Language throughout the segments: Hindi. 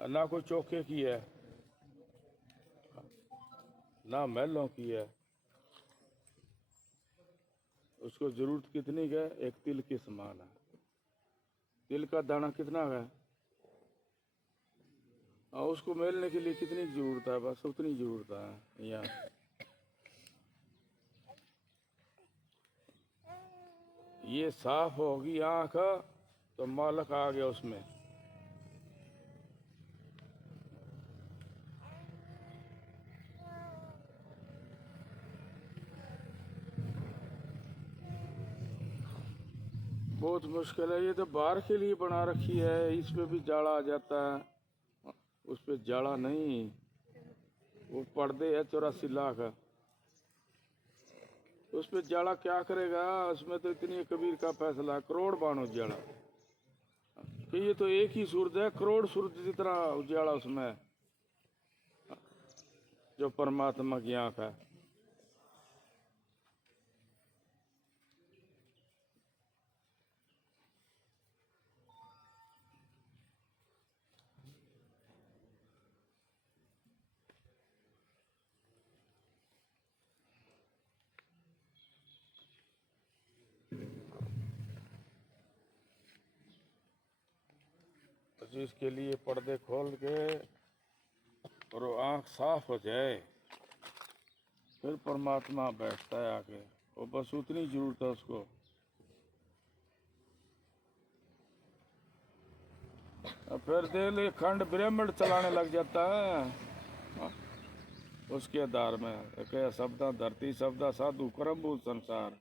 ना कोई चौके की है, ना महलों की है। उसको जरूरत कितनी है? एक तिल के समान है। तिल का दाना कितना है? और उसको मेलने के लिए कितनी जरूरत है? बस उतनी जरूरत है। यहाँ ये साफ होगी आंख तो मालक आ गया उसमें। बहुत मुश्किल है। ये तो बाहर के लिए बना रखी है, इस पे भी जाड़ा आ जाता है, उस पे जाड़ा नहीं। वो पर्दे है 84 लाख, उस पे जाड़ा क्या करेगा? उसमें तो इतनी कबीर का फैसला, करोड़ बानो जाड़ा कि ये तो एक ही सूरज है, करोड़ सूरज जितना उजाला उसमें जो परमात्मा की आंख है। तो इसके लिए पर्दे खोल के और वो आंख साफ हो जाए, फिर परमात्मा बैठता है आके। वो बस उतनी जरूरत है उसको। फिर देख ले, खंड ब्रह्मंड चलाने लग जाता है उसके आधार में। कह शब्दा धरती, शब्दा साधु, करमभूत संसार।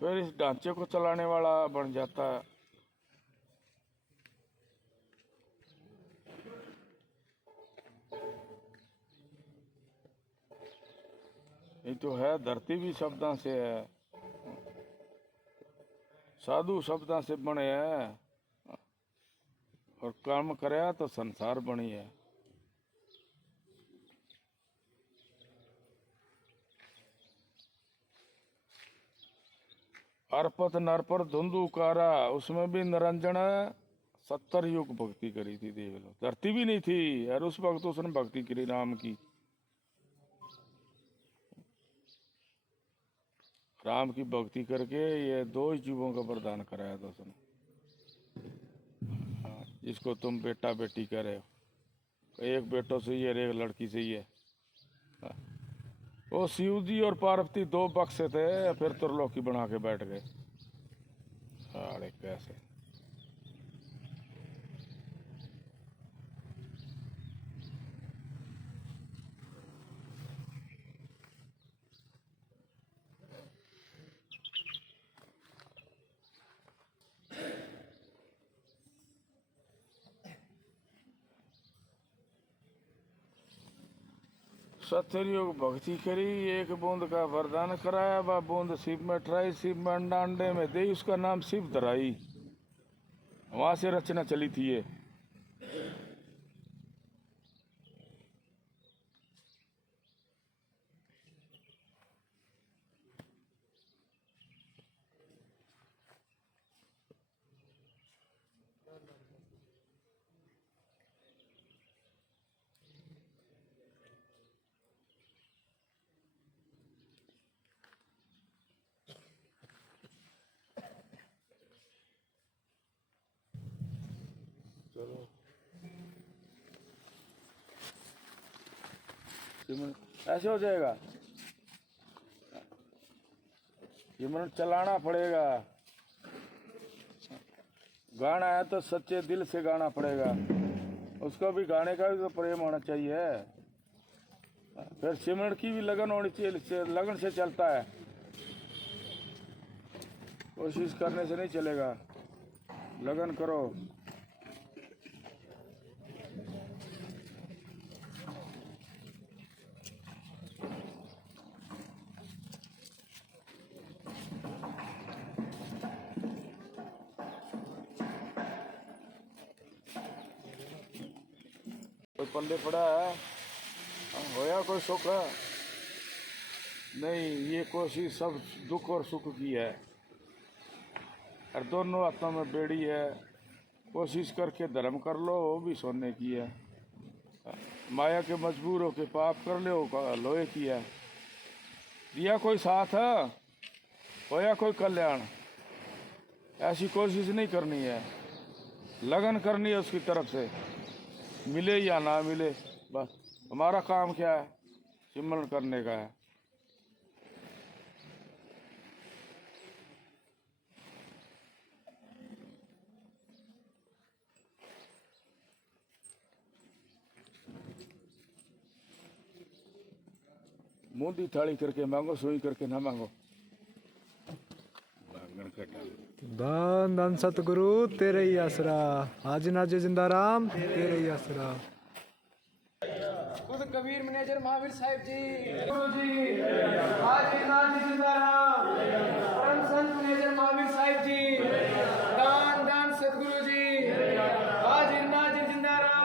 फिर इस ढांचे को चलाने वाला बन जाता है। ये तो है, धरती भी शब्दा से है, साधु शब्दा से बने है, और कर्म करे तो संसार बनी है। अर्पत नरपर धुंधुकारा, उसमें भी निरंजन 70 युग भक्ति करी थी। देख लो, धरती भी नहीं थी और उस वक्त उसने भक्ति करी राम की। राम की भक्ति करके ये 2 जीवों का वरदान कराया था उसने। जिसको तुम बेटा बेटी कह रहे हो, एक बेटो सही है, एक लड़की सही है। वो शिव जी और पार्वती 2 बक्से थे, फिर त्रिलोकी बना के बैठ गए। अरे कैसे! सत्ययुग भक्ति करी, एक बूंद का वरदान कराया। वह बूंद शिव में ठहराई, शिव में अंडा, अंडे में दे, उसका नाम शिव धराई। वहां से रचना चली थी ये। चलो ऐसे हो जाएगा, सिमरन चलाना पड़ेगा। गाना है तो सच्चे दिल से गाना पड़ेगा, उसको भी गाने का भी तो प्रेम होना चाहिए। फिर सिमरन की भी लगन होनी चाहिए, लगन से चलता है, कोशिश करने से नहीं चलेगा। लगन करो। कोई पल्ले पड़ा है होया कोई सुख नहीं, ये कोशिश सब दुख और सुख की है। और दोनों हाथों में बेड़ी है। कोशिश करके धर्म कर लो, वो भी सोने की है। माया के मजबूर होके पाप कर लो, लोहे की है। दिया कोई साथ है, होया कोई कल्याण। ऐसी कोशिश नहीं करनी है, लगन करनी है उसकी तरफ से, मिले या ना मिले। बस हमारा काम क्या है, सिमरण करने का है। मूंदी थाली करके मांगो, सोई करके ना मांगो। धन धन सतगुरु तेरे ही आसरा, आज नाज जिंदा राम तेरे ही आसरा। खुद कबीर मैनेजर महावीर साहिब जी, गुरु जी, आज नाज जिंदा राम। परम संत मैनेजर महावीर साहिब जी, दान दान सतगुरु जी, आज नाज जिंदा राम।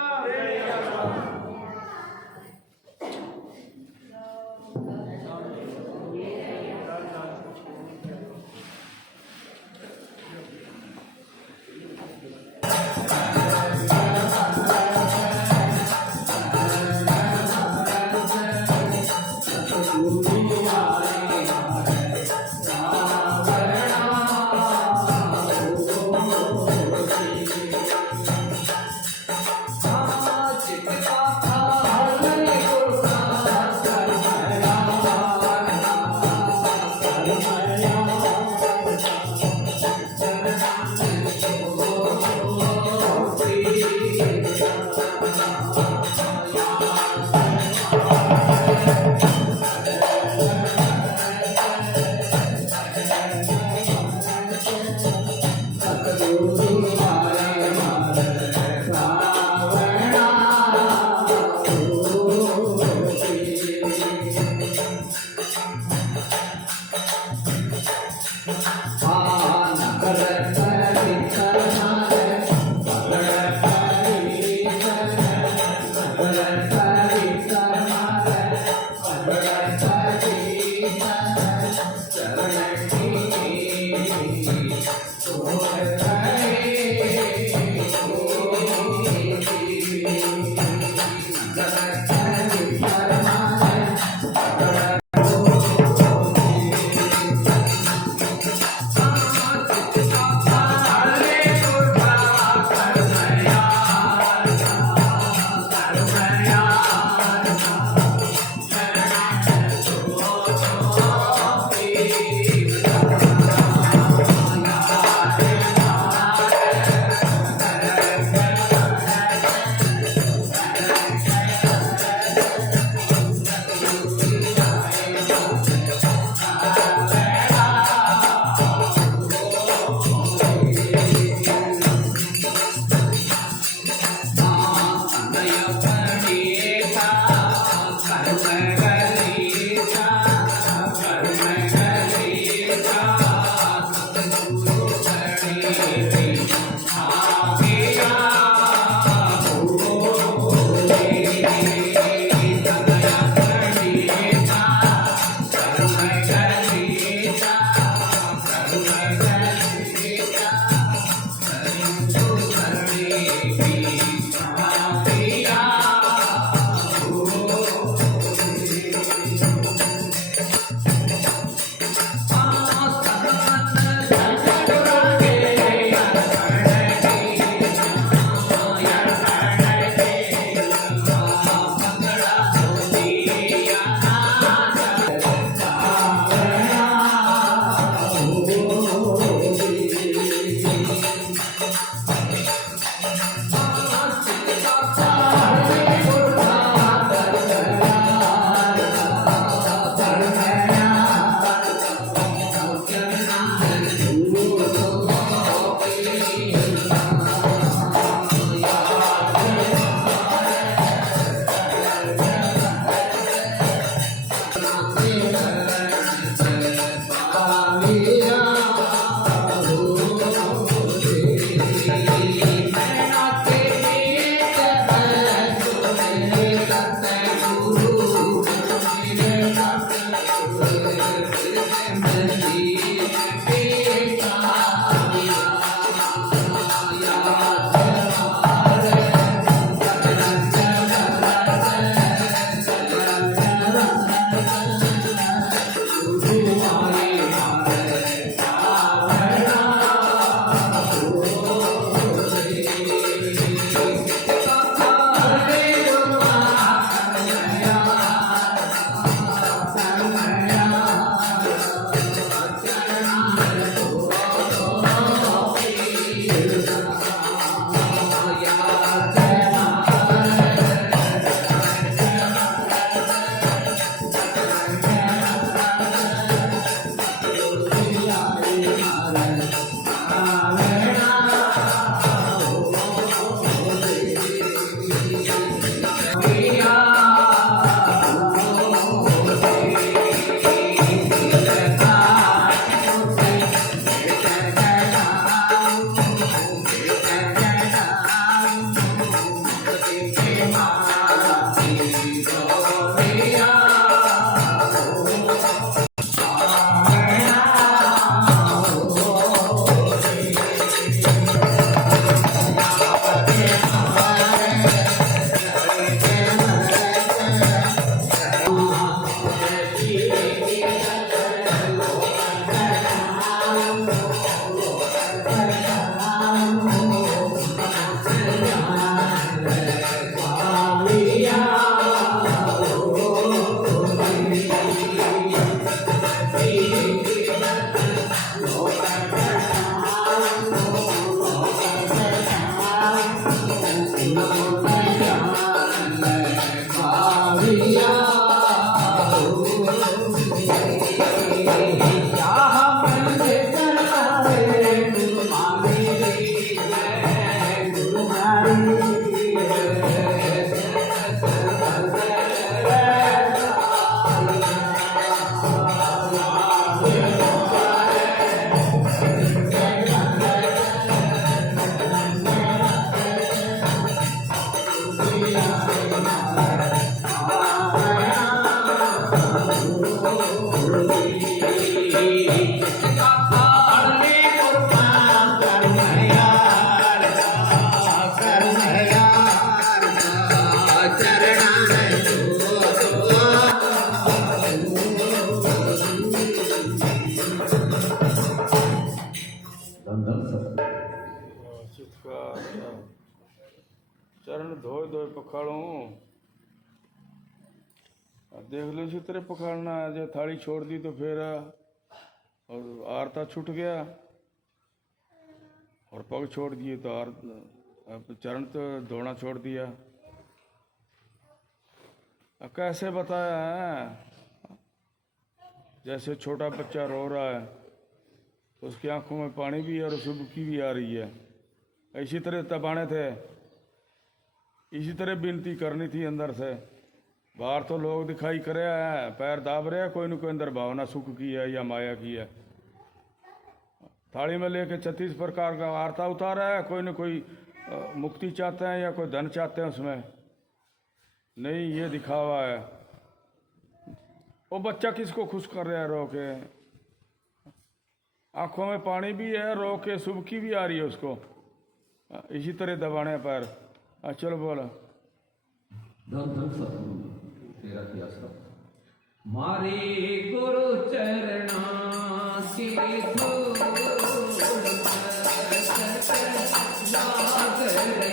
चित्कार चरण धोए धोए पखाड़ूं। देख लो इसी तरह पखाड़ना है। जो थाली छोड़ दी तो फिर और आरता छूट गया, और पग छोड़ दिए तो चरण तो धोना छोड़ दिया। कैसे बताया है? जैसे छोटा बच्चा रो रहा है, उसकी आंखों में पानी भी है और सुबकी भी आ रही है। इसी तरह दबाने थे, इसी तरह विनती करनी थी अंदर से। बाहर तो लोग दिखाई करे हैं, पैर दाब रहे हैं, कोई न कोई अंदर भावना सुख की है या माया की है। थाली में लेके 36 प्रकार का वार्ता उतारा है, कोई न कोई मुक्ति चाहते हैं या कोई धन चाहते हैं उसमें। नहीं, ये दिखावा है। वो बच्चा किसको खुश कर रहा है रो के? आंखों में पानी भी है, रो के सुबकी भी आ रही है उसको। इसी तरह दबाने पर। चलो बोला। धन धन सतगुरु तेरा ही आसरा। मारे गुरु चरणा की धूल लाग रही।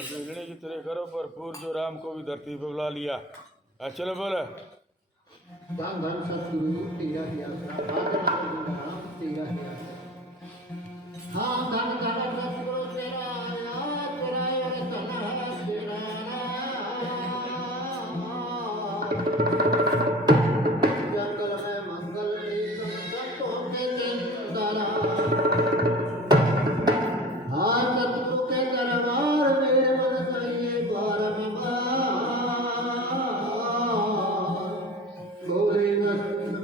बिगड़ने की तरह करो, भरपूर जो राम को भी धरती पे बुला लिया। चलो बोले। धन धन सतगुरु तेरा ही आसरा। तेरा ही आसरा। हाँ धन धन सतगुरु तेरा तेरा और धन तेरा। जंगल में मंगल संतों के दारा। हाँ सतगुरु के दरबार में बन गई बारंबार। बोले न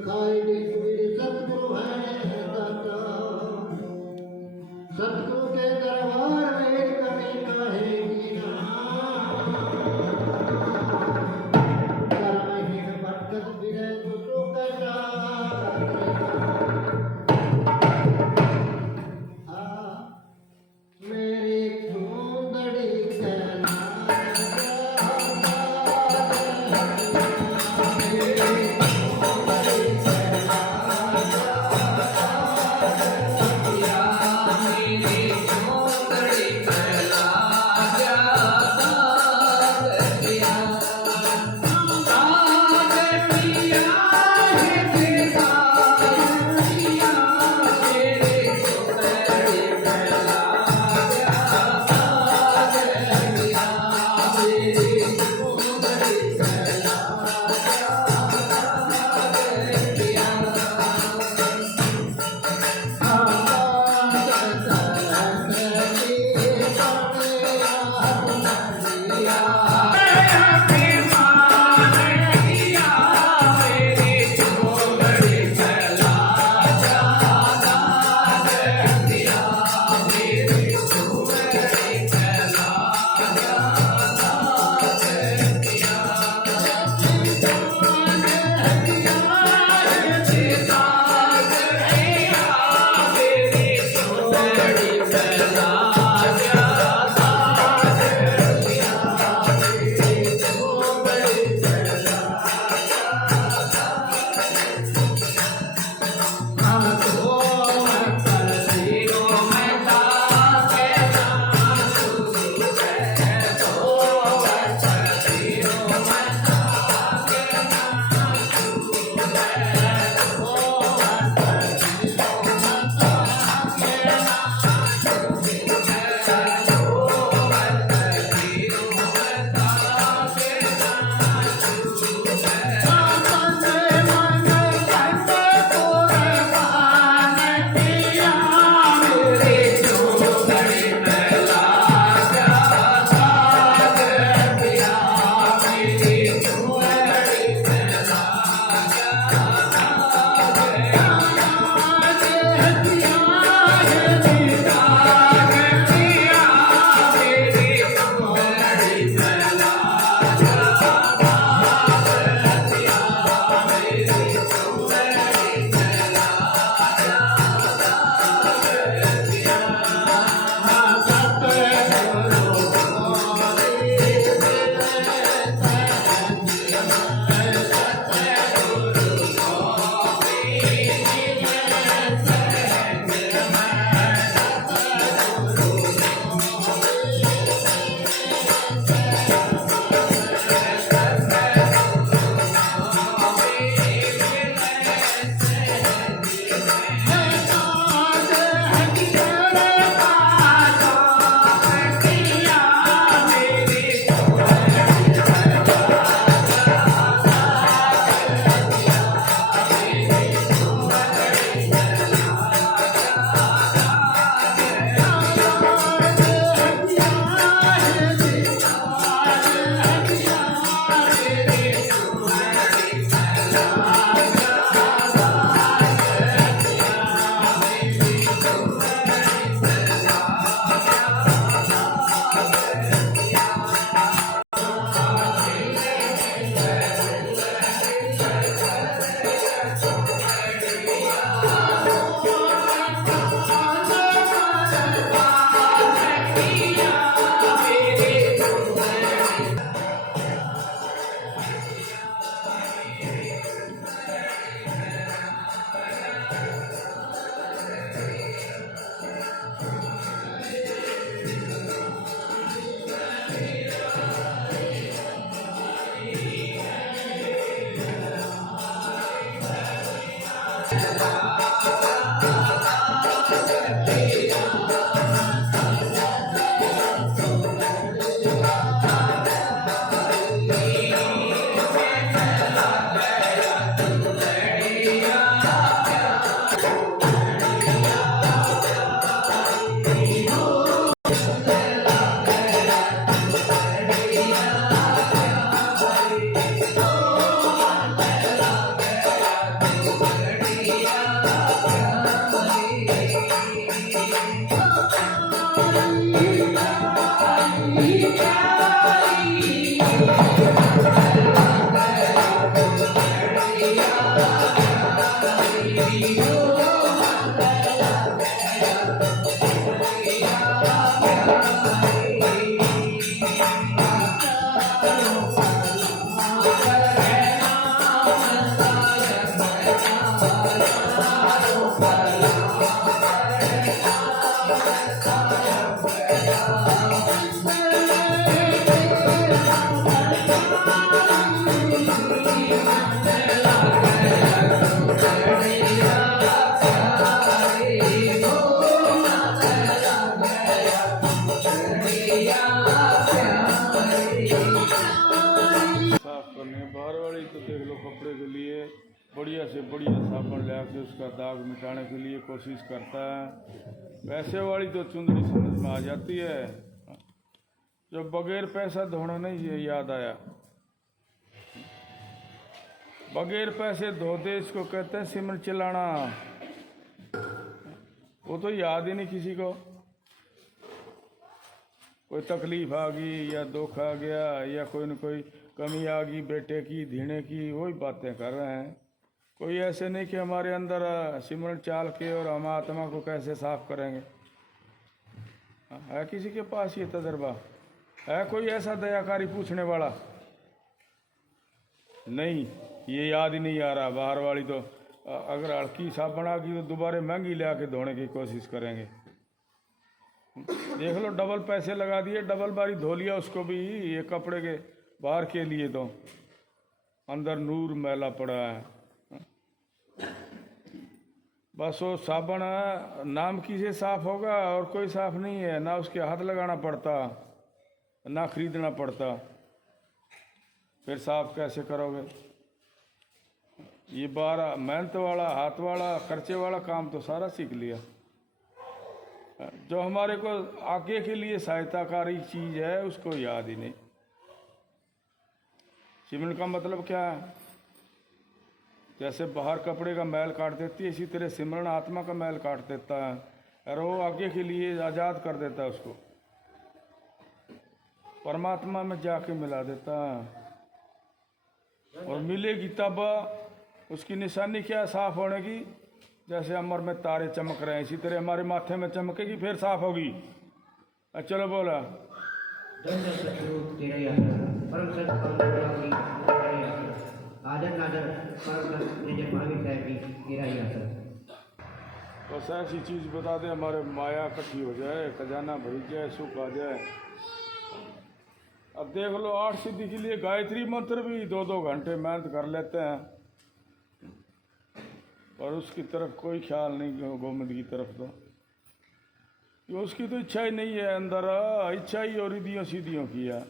खाए मेरे सतगुरु है दाता। सतगुरु के दरबार में कभी कहेगी ना। साफ करने बाहर वाली तो देख लो कपड़े के लिए बढ़िया से बढ़िया साबुन ला के उसका दाग मिटाने के लिए कोशिश करता है। पैसे वाली तो चुंदड़ी समझ में आ जाती है। जो बगैर पैसा धोना नहीं, ये याद आया, बगैर पैसे धो दे इसको कहते हैं सिमर चलाना। वो तो याद ही नहीं किसी को। कोई तकलीफ आ गई या दुख आ गया या कोई न कोई कमी आ गई बेटे की धीने की, वही बातें कर रहे हैं। कोई ऐसे नहीं कि हमारे अंदर सिमरन चाल के और हम आत्मा को कैसे साफ करेंगे। है किसी के पास ये तजर्बा? है कोई ऐसा दयाकारी पूछने वाला? नहीं, ये याद ही नहीं आ रहा। बाहर वाली तो अगर हल्की साबुन आ गई तो दोबारा महंगी ले आके धोने की कोशिश करेंगे। देख लो, डबल पैसे लगा दिए, डबल बारी धो लिया उसको भी। ये कपड़े के बाहर के लिए तो अंदर नूर मैला पड़ा है। बस वो साबुन नाम की से साफ होगा और कोई साफ नहीं है। ना उसके हाथ लगाना पड़ता, ना खरीदना पड़ता, फिर साफ कैसे करोगे? ये बारा मेहनत वाला, हाथ वाला, खर्चे वाला काम तो सारा सीख लिया। जो हमारे को आगे के लिए सहायताकारी चीज़ है उसको याद ही नहीं। सिमरन का मतलब क्या है? जैसे बाहर कपड़े का मैल काट देती है, इसी तरह सिमरन आत्मा का मैल काट देता है और वो आगे के लिए आज़ाद कर देता है उसको, परमात्मा में जाके मिला देता है। और मिलेगी तब उसकी निशानी क्या है साफ होने की? जैसे अमर में तारे चमक रहे हैं, इसी तरह हमारे माथे में चमकेगी, फिर साफ होगी। चलो बोला परम सत आदर नादर परम सत मेजर महावीर साहब जी मेरा ही आसरा। बस ऐसी चीज़ बता दे हमारे माया इकट्ठी हो जाए, खजाना भरी जाए, सुख आ जाए। अब देख लो, 8 सिद्धि के लिए गायत्री मंत्र भी 2-2 घंटे मेहनत कर लेते हैं और उसकी तरफ कोई ख्याल नहीं, गोविंद की तरफ तो ये उसकी तो इच्छा ही नहीं है। अंदर इच्छा ही और रिद्धियों सीधियों की है।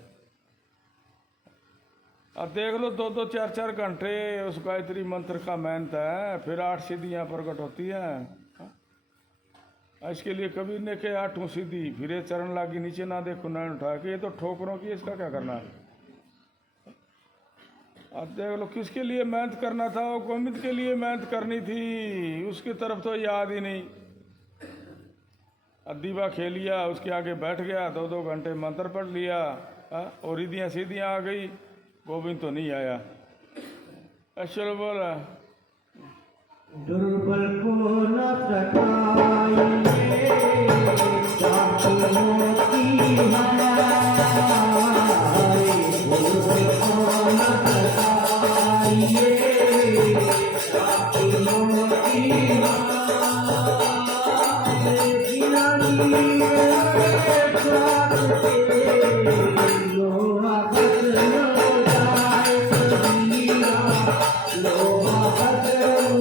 अब देख लो, 2-2, 4-4 घंटे उस गायत्री मंत्र का मेहनत है, फिर 8 सिद्धियाँ प्रकट होती हैं। इसके लिए कबीर ने के 8 सिद्धि फिरे चरण लागी नीचे ना देखो नैन उठा के, ये तो ठोकरों की, इसका क्या करना है? अब देख लो, किसके लिए मेहनत करना था? वो गोविंद के लिए मेहनत करनी थी, उसकी तरफ तो याद ही नहीं। अदीबा खेल लिया, उसके आगे बैठ गया, 2-2 घंटे मंत्र पढ़ लिया और रिद्धियाँ सीधियाँ आ गई, गोविंद तो नहीं आया। चलो बोला दुर्बल को न सताइए, चाकियों की हाय, दुर्बल को न सताइए, चाकियों की हाय, जिनानी लोहा बदल जाए दुनिया, लोहा बदल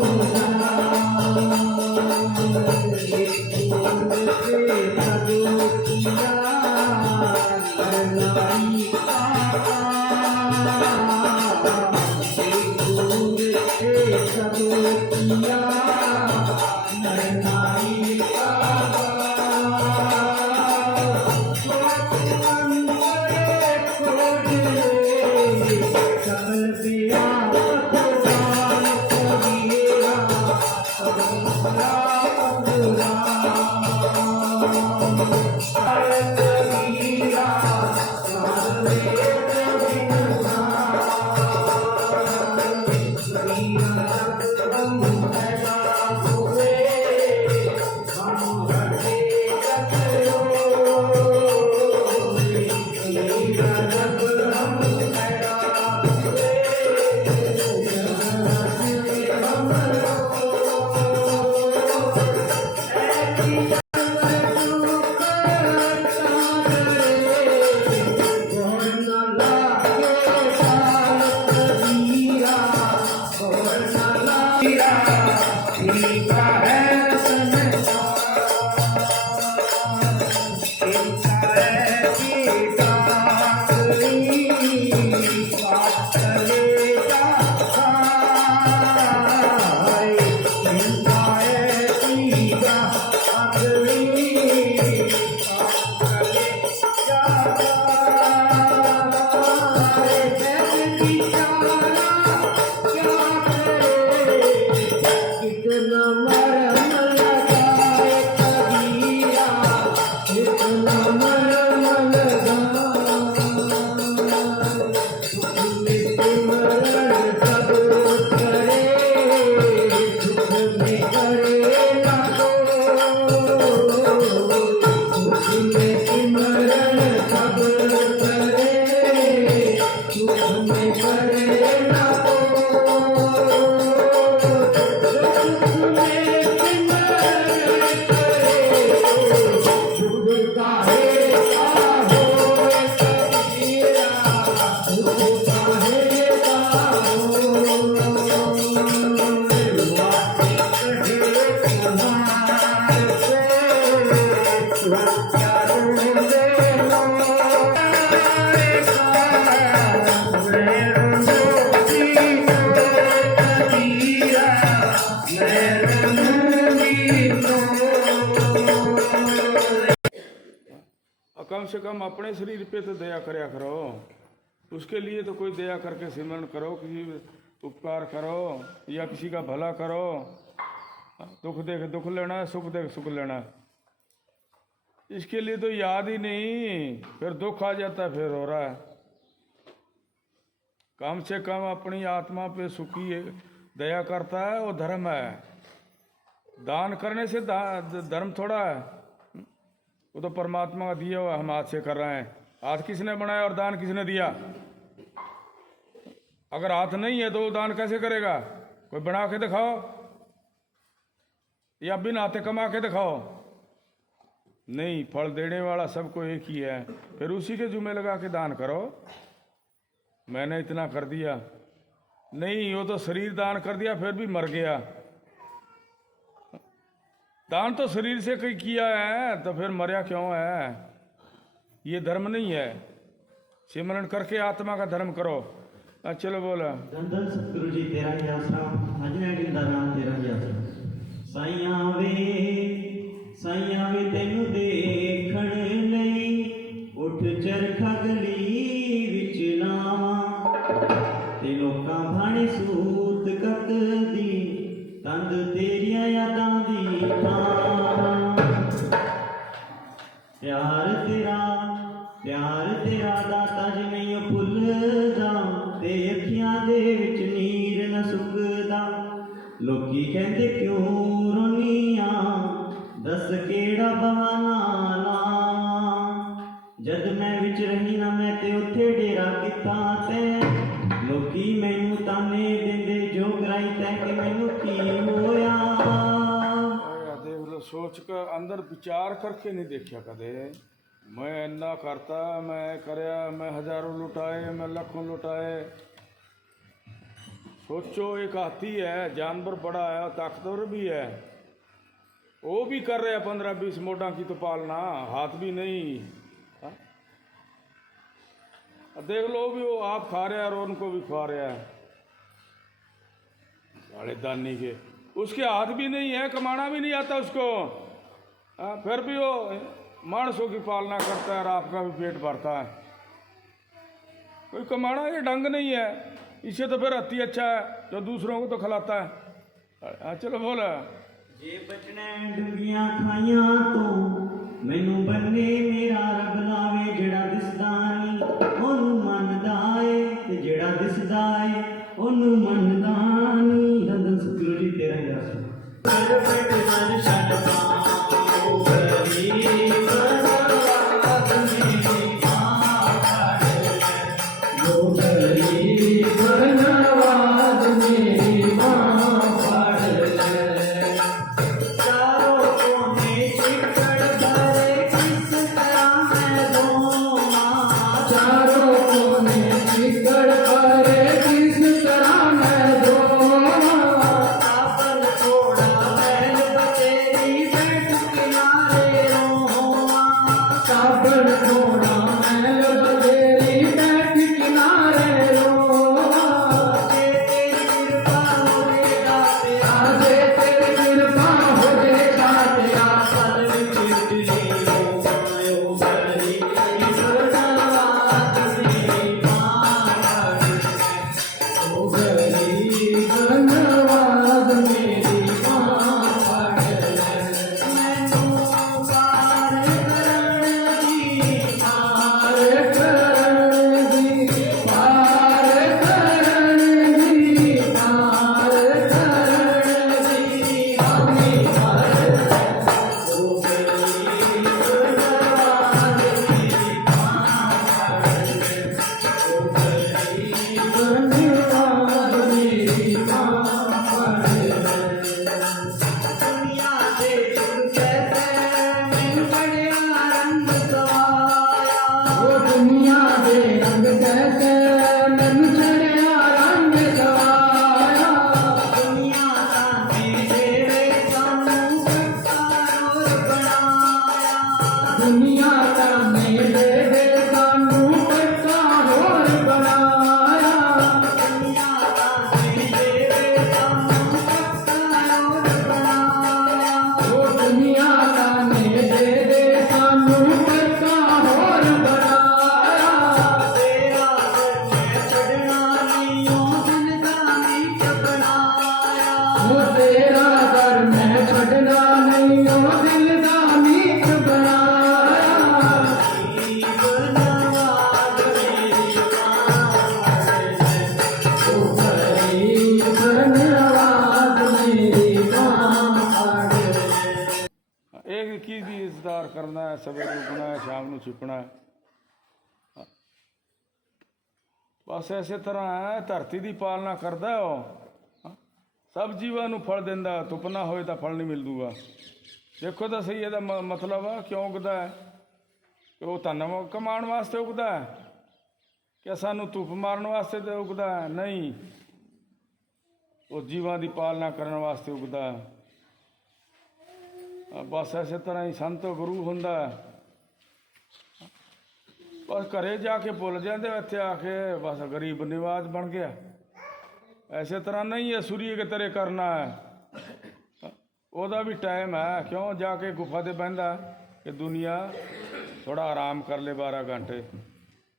Hallelujah. सुख में करे ना को सुख में करे शुभ काहे आहो कबीरा शुभ काहे कम से कम अपने शरीर पे तो दया करया करो। उसके लिए तो कोई दया करके सिमरण करो, किसी उपकार करो या किसी का भला करो। दुख देख दुख लेना है, सुख देख सुख लेना है। इसके लिए तो याद ही नहीं, फिर दुख आ जाता है, फिर हो रहा है। कम से कम अपनी आत्मा पे सुखी दया करता है, वो धर्म है। दान करने से धर्म थोड़ा है, वो तो परमात्मा का दिया हुआ, हम हाथ से कर रहे हैं। हाथ किसने बनाया और दान किसने दिया? अगर हाथ नहीं है तो वो दान कैसे करेगा? कोई बना के दिखाओ या बिना हाथे कमा के दिखाओ। नहीं, फल देने वाला सबको एक ही है। फिर उसी के जुम्मे लगा के दान करो, मैंने इतना कर दिया। नहीं, वो तो शरीर दान कर दिया फिर भी मर गया। दान तो शरीर से कोई किया है तो फिर मर्या क्यों है? ये धर्म नहीं है। सिमरण करके आत्मा का धर्म करो। चलो बोला। धन धन सतगुरु जी तेरा ही आसरा, भजना जिंदा राम तेरा ही आसरा। साइयां वे तेनू देखण लई उठ चरखा गली विच लावां ते लोकां भाणे सूत कतदी तंद तेरियां यादां दी थां। प्यार तेरा दाता जिवें फुੱਲਦਾ ते अखियां दे विच नीर न सुकदा। लोकी कहंदे क्यों रोनिया, दस केड़ा बहाना लावां। जद मैं विच रही ना मैं ते उत्थे डेरा कित्ता ते लोकी मैनू ताने देंदे जो गराई तै कि मैनू की होया। देख लो, सोच कर अंदर विचार करके नहीं देखा कदे। मैं इन्ना करता, मैं करया, मैं हजारों लुटाए, मैं लाखों लुटाए। सोचो, एक हाथी है, जानवर बड़ा है, ताकतवर भी है, वो भी कर रहे हैं 15-20 मोटा की तो पालना, हाथ भी नहीं। हा? देख लो, भी वो आप खा रहे हैं और उनको भी खा रहे हैं साढ़े दानी के। उसके हाथ भी नहीं है, कमाना भी नहीं आता उसको। फिर भी वो मानसों की पालना करता है और आपका भी पेट भरता है। कोई कमाना ये ढंग नहीं है। इससे तो फिर हत्ती अच्छा है जो दूसरों को तो खिलाता है। चलो बोला। जे बचने डुंगियां खाइयां तो मैनू बन्ने मेरा रब लावे। जेड़ा दिसदा नहीं ओनू मनदा ए ते जेड़ा दिसदा ए ओनू मनदा नहीं। धन धन सतगुरु जी तेरा ही साबन थोड़ा मैल बतेरी बैठ किनारे तन चढ़िया रंग सवाया ਦੁਨੀਆ ਤਾਨੇ ਦੇਵੇ ਸਾਨੂੰ ਪੱਕਾ ਹੋਰ ਬਣਾਇਆ दुनिया ताने दे दे सानू पक्का होर बनाया ਦੁਨੀਆ ਤਾਨੇ ਦੇਵੇ ਸਾਨੂੰ ਪੱਕਾ ਹੋਰ ਬਣਾਇਆ ओ दुनिया ताने दे दे सानू पक्का होर बनाया ਤੇਰਾ ਮੈਂ ਛੱਡਣਾ ਨਹੀਂ ਉਹ ਦਿਨ ਦਾ ਨੀਤ ਬਣਾਇਆ ओ तेरा घर मैं छड़ना नहीं ओ दिल दा मीत बनाया ओ गरीब नवाज मेरी मां आड़े ਇਹ ਕੀ ਦੀ ਇੰਤਜ਼ਾਰ ਕਰਨਾ ਹੈ, ਸਵੇਰੇ ਉੱਠਣਾ ਹੈ, ਸ਼ਾਮ ਨੂੰ ਛਿਪਣਾ ਹੈ। ਬਸ ਇਸੇ ਤਰ੍ਹਾਂ ਹੈ, ਧਰਤੀ ਦੀ ਪਾਲਣਾ ਕਰਦਾ ਹੈ ਉਹ। ਸਭ ਜੀਵਾਂ ਨੂੰ ਫਲ ਦਿੰਦਾ, ਧੁੱਪ ਨਾ ਹੋਏ ਤਾਂ ਫਲ ਨਹੀਂ ਮਿਲਦੂਗਾ। ਦੇਖੋ ਤਾਂ ਸਹੀ ਇਹਦਾ ਮਤਲਬ ਆ ਕਿਉਂ ਉਗਦਾ ਹੈ? ਕਿ ਉਹ ਧਨ ਕਮਾਉਣ ਵਾਸਤੇ ਉਗਦਾ ਹੈ ਕਿ ਸਾਨੂੰ ਧੁੱਪ ਮਾਰਨ ਵਾਸਤੇ ਤਾਂ ਉਗਦਾ ਹੈ? ਨਹੀਂ, ਉਹ ਜੀਵਾਂ ਦੀ ਪਾਲਣਾ ਕਰਨ ਵਾਸਤੇ ਉਗਦਾ ਹੈ। ਬਸ ਇਸੇ ਤਰ੍ਹਾਂ ਹੀ ਸੰਤ ਗੁਰੂ ਹੁੰਦਾ ਹੈ। ਬਸ ਘਰੇ ਜਾ ਕੇ ਭੁੱਲ ਜਾਂਦੇ, ਇੱਥੇ ਆ ਕੇ ਬਸ ਗਰੀਬ ਨਿਵਾਜ ਬਣ ਗਿਆ। ਐਸੇ ਤਰ੍ਹਾਂ ਨਹੀਂ ਹੈ ਸੂਰੀ ਕੇ ਤੇਰੇ ਕਰਨਾ ਹੈ, ਉਹਦਾ ਵੀ ਟਾਈਮ ਹੈ। ਕਿਉਂ ਜਾ ਕੇ ਗੁਫਾ 'ਤੇ ਬਹਿੰਦਾ ਕਿ ਦੁਨੀਆ ਥੋੜ੍ਹਾ ਆਰਾਮ ਕਰ ਲੈ 12 ਘੰਟੇ,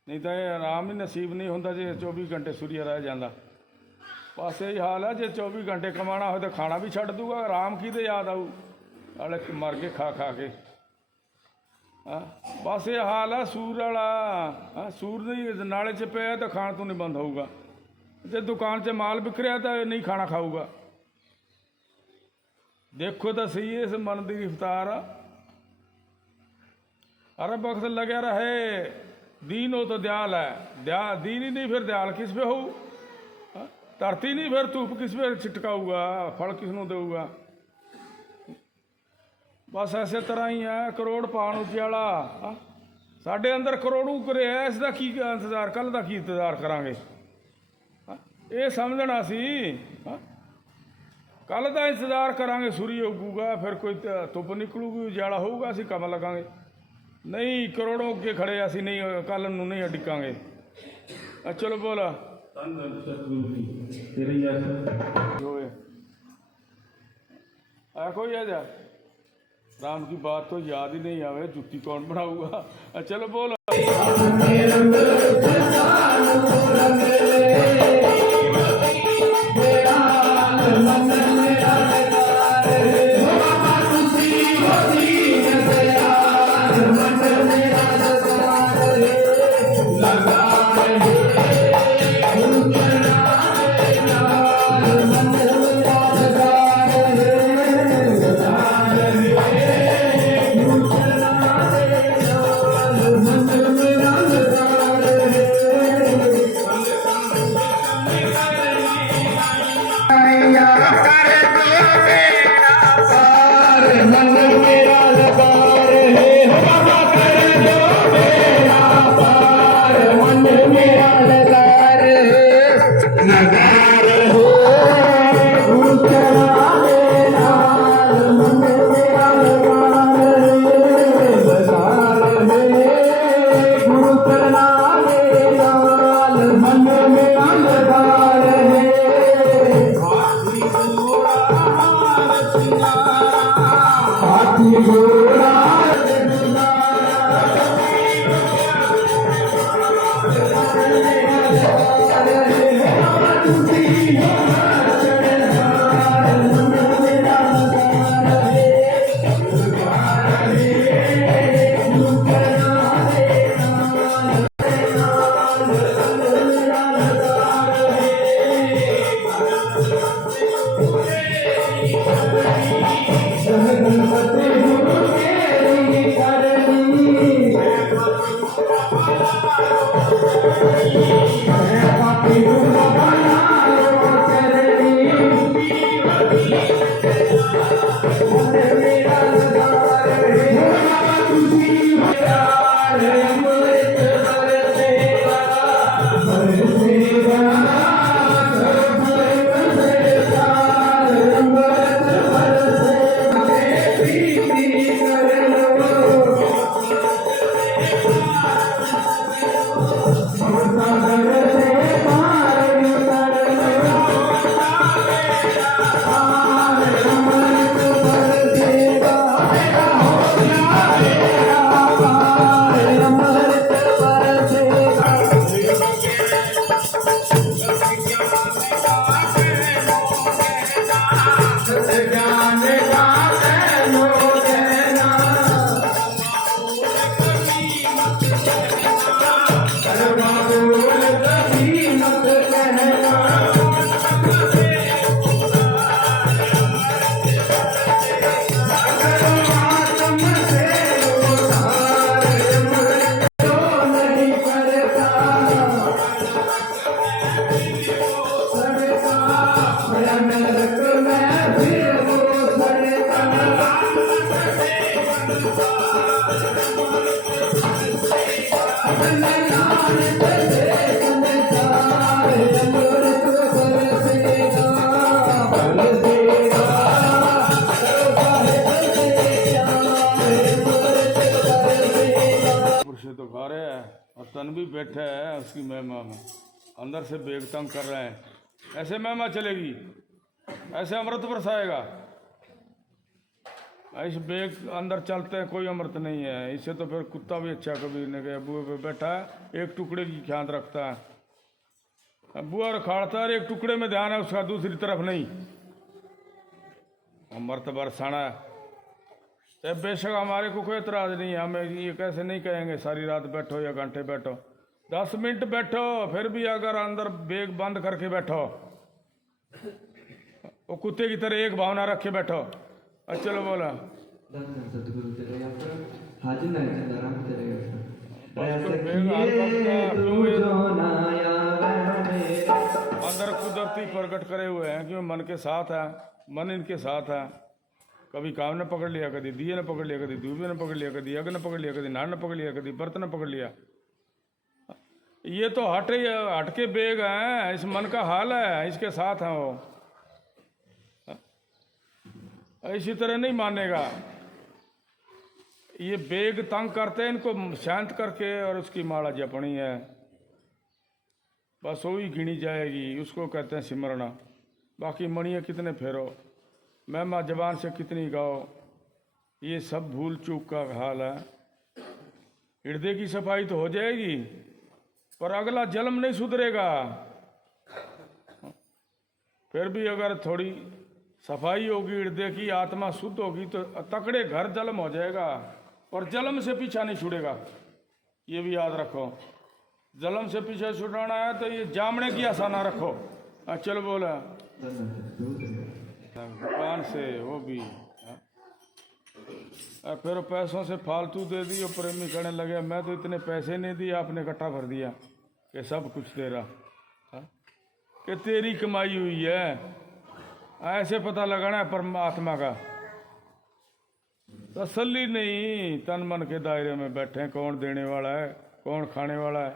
ਨਹੀਂ ਤਾਂ ਇਹ ਆਰਾਮ ਹੀ ਨਸੀਬ ਨਹੀਂ ਹੁੰਦਾ ਜੇ 24 ਘੰਟੇ ਸੂਰੀਆ ਰਹਿ ਜਾਂਦਾ। ਬਸ ਇਹੀ ਹਾਲ ਹੈ, ਜੇ 24 ਘੰਟੇ ਕਮਾਉਣਾ ਹੋਵੇ ਤਾਂ ਖਾਣਾ ਵੀ ਛੱਡ ਦੂਗਾ, ਆਰਾਮ ਕਿਹਦੇ ਯਾਦ ਆਊ? ਨਾਲੇ ਮਰ ਕੇ ਖਾ ਖਾ ਕੇ। ਬਸ ਇਹ ਹਾਲ ਆ ਸੂਰ ਵਾਲਾ। ਸੂਰ ਨਹੀਂ ਨਾਲੇ 'ਚ ਪਿਆ ਤਾਂ ਖਾਣ ਤੋਂ ਨਹੀਂ ਬੰਦ ਹੋਊਗਾ, ਜੇ ਦੁਕਾਨ 'ਚ ਮਾਲ ਵਿਕਰਿਆ ਤਾਂ ਨਹੀਂ ਖਾਣਾ ਖਾਊਗਾ। ਦੇਖੋ ਤਾਂ ਸਹੀ ਇਸ ਮਨ ਦੀ ਰਫਤਾਰ ਆ। हर वक्त लगे रहे दीन हो तो दयाल है, दीन ही नहीं फिर दयाल किस पे हो? धरती नहीं फिर धूप किस पे छिटकाऊगा, फल किस नूं देऊगा? बस इसे तरह ही है करोड़ पाण उजाला। साढ़े अंदर करोड़ों करे है, इसका की इंतजार, कल का की इंतजार करांगे? ये समझना सी कल का इंतजार करांगे, सूर्य उगूगा फिर कोई धुप निकलूगी, उजाला होऊगा, असीं काम लगांगे। नहीं करोड़ों अगे खड़े असीं नहीं, कल नूं नहीं डिकांगे। चलो बोला कोई आ जा, राम की बात तो याद ही नहीं आवे, जुत्ती कौन बनाऊगा? चलो बोलो अमृत में फिर वो सड़का अपने नाम से संसार अमृत बरसेगा बरसेगा पुरुष तो खा रहे हैं और तन भी बैठा है उसकी महिमा में, अंदर से बेग तंग कर रहे हैं। ऐसे महिमा चलेगी, ऐसे अमृत बरसाएगा। इस बेग अंदर चलते हैं कोई अमृत नहीं है। इससे तो फिर कुत्ता भी अच्छा कभी ने कहा बुए पे बैठा है एक टुकड़े की ख्याल रखता है, बुआ रखाड़ता है एक टुकड़े में ध्यान है उसका, दूसरी तरफ नहीं। अमृत बरसाना है तो बेशक हमारे को कोई एतराज नहीं है, हमें ये कैसे नहीं कहेंगे सारी रात बैठो या घंटे बैठो, 10 मिनट बैठो, फिर भी अगर अंदर बेग बंद करके बैठो, वो कुत्ते की तरह एक भावना रखे बैठो। चलो बोला सतगुरु तेरे हाजिर नहीं जिंदा राम तेरे अंदर कुदरती प्रकट करे हुए हैं कि मन के साथ है, मन इनके साथ है। कभी काम ने पकड़ लिया, कभी दिए ने पकड़ लिया, कभी दूबे ने पकड़ लिया, कभी अग ने पकड़ लिया, कभी नाड़ ने पकड़ लिया, कभी बर्तन ने पकड़ लिया। ये तो हटके बेग हैं, इस मन का हाल है, इसके साथ हैं वो। इसी तरह नहीं मानेगा, ये बेग तंग करते हैं इनको शांत करके, और उसकी माला जपनी है बस, वो ही गिनी जाएगी, उसको कहते हैं सिमरना। बाकी मणियाँ कितने फेरो, महिमा जबान से कितनी गाओ, ये सब भूल चूक का हाल है। हृदय की सफाई तो हो जाएगी पर अगला जन्म नहीं सुधरेगा। फिर भी अगर थोड़ी सफाई होगी हृदय की, आत्मा शुद्ध होगी तो तकड़े घर जन्म हो जाएगा, और जन्म से पीछा नहीं छुड़ेगा। ये भी याद रखो, जन्म से पीछा छुड़ाना है तो ये जामने की आशा ना रखो। चल बोला दुकान से वो भी फिर पैसों से फालतू दे दी, और प्रेमी कहने लगे मैं तो इतने पैसे नहीं दिए, आपने इकट्ठा भर दिया कि सब कुछ तेरा कि तेरी कमाई हुई है। ऐसे पता लगाना है परमात्मा का। तसल्ली नहीं, तन मन के दायरे में बैठे हैं, कौन देने वाला है कौन खाने वाला है।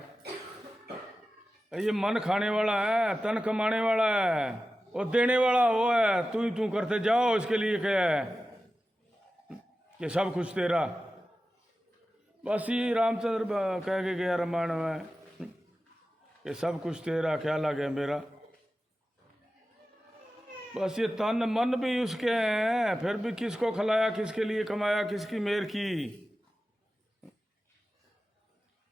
ये मन खाने वाला है, तन कमाने वाला है, वो देने वाला वो है। तू ही तू करते जाओ, इसके लिए क्या है कि सब कुछ तेरा। बस ये रामचंद्र कह के गया रामायण में कि सब कुछ तेरा, क्या लगे मेरा। बस ये तन मन भी उसके हैं, फिर भी किसको खिलाया, किसके लिए कमाया, किसकी मेर की।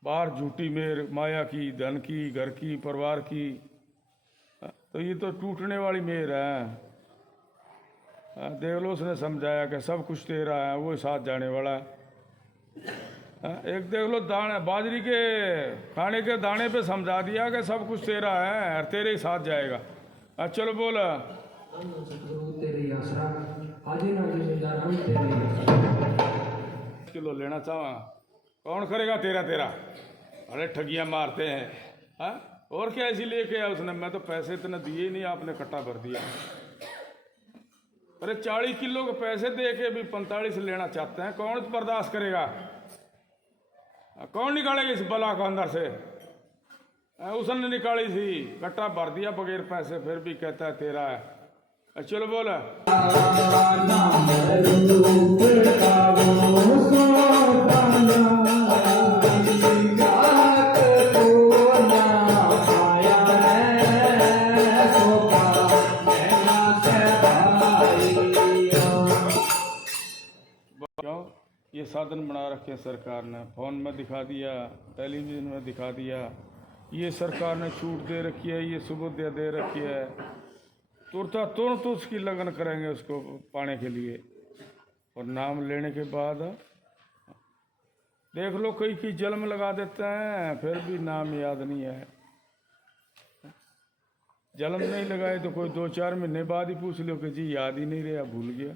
बाहर झूठी मेर, माया की, धन की, घर की, परिवार की, तो ये तो टूटने वाली मेर है। देख लो, उसने समझाया कि सब कुछ तेरा है, वो साथ जाने वाला है। एक देख लो दाने, बाजरी के खाने के दाने पे समझा दिया कि सब कुछ तेरा है और तेरे ही साथ जाएगा। चलो बोला सतगुरु तेरी आसरा आज ना जिंदा राम तेरी किलो लेना चाहा, कौन करेगा तेरा तेरा। अरे ठगियां मारते हैं, हाँ और क्या ऐसी लेके आया उसने। मैं तो पैसे इतने दिए ही नहीं, आपने कट्टा भर दिया। अरे 40 किलो के पैसे दे के भी 45 लेना चाहते हैं, कौन बर्दाश्त करेगा। कौन निकालेगा इस बला को अंदर से। उसने निकाली थी, कट्टा भर दिया बगैर पैसे, फिर भी कहता है तेरा है। चलो बोला ये साधन बना रखे सरकार ने, फोन में दिखा दिया, टेलीविजन में दिखा दिया, ये सरकार ने छूट दे रखी है, ये सुविधा दे रखी है। तुरंत उसकी लगन करेंगे उसको पाने के लिए। और नाम लेने के बाद देख लो कई जन्म लगा देते हैं, फिर भी नाम याद नहीं है। जन्म नहीं लगाए तो कोई 2-4 महीने बाद ही पूछ लो कि जी याद ही नहीं रहा, भूल गया।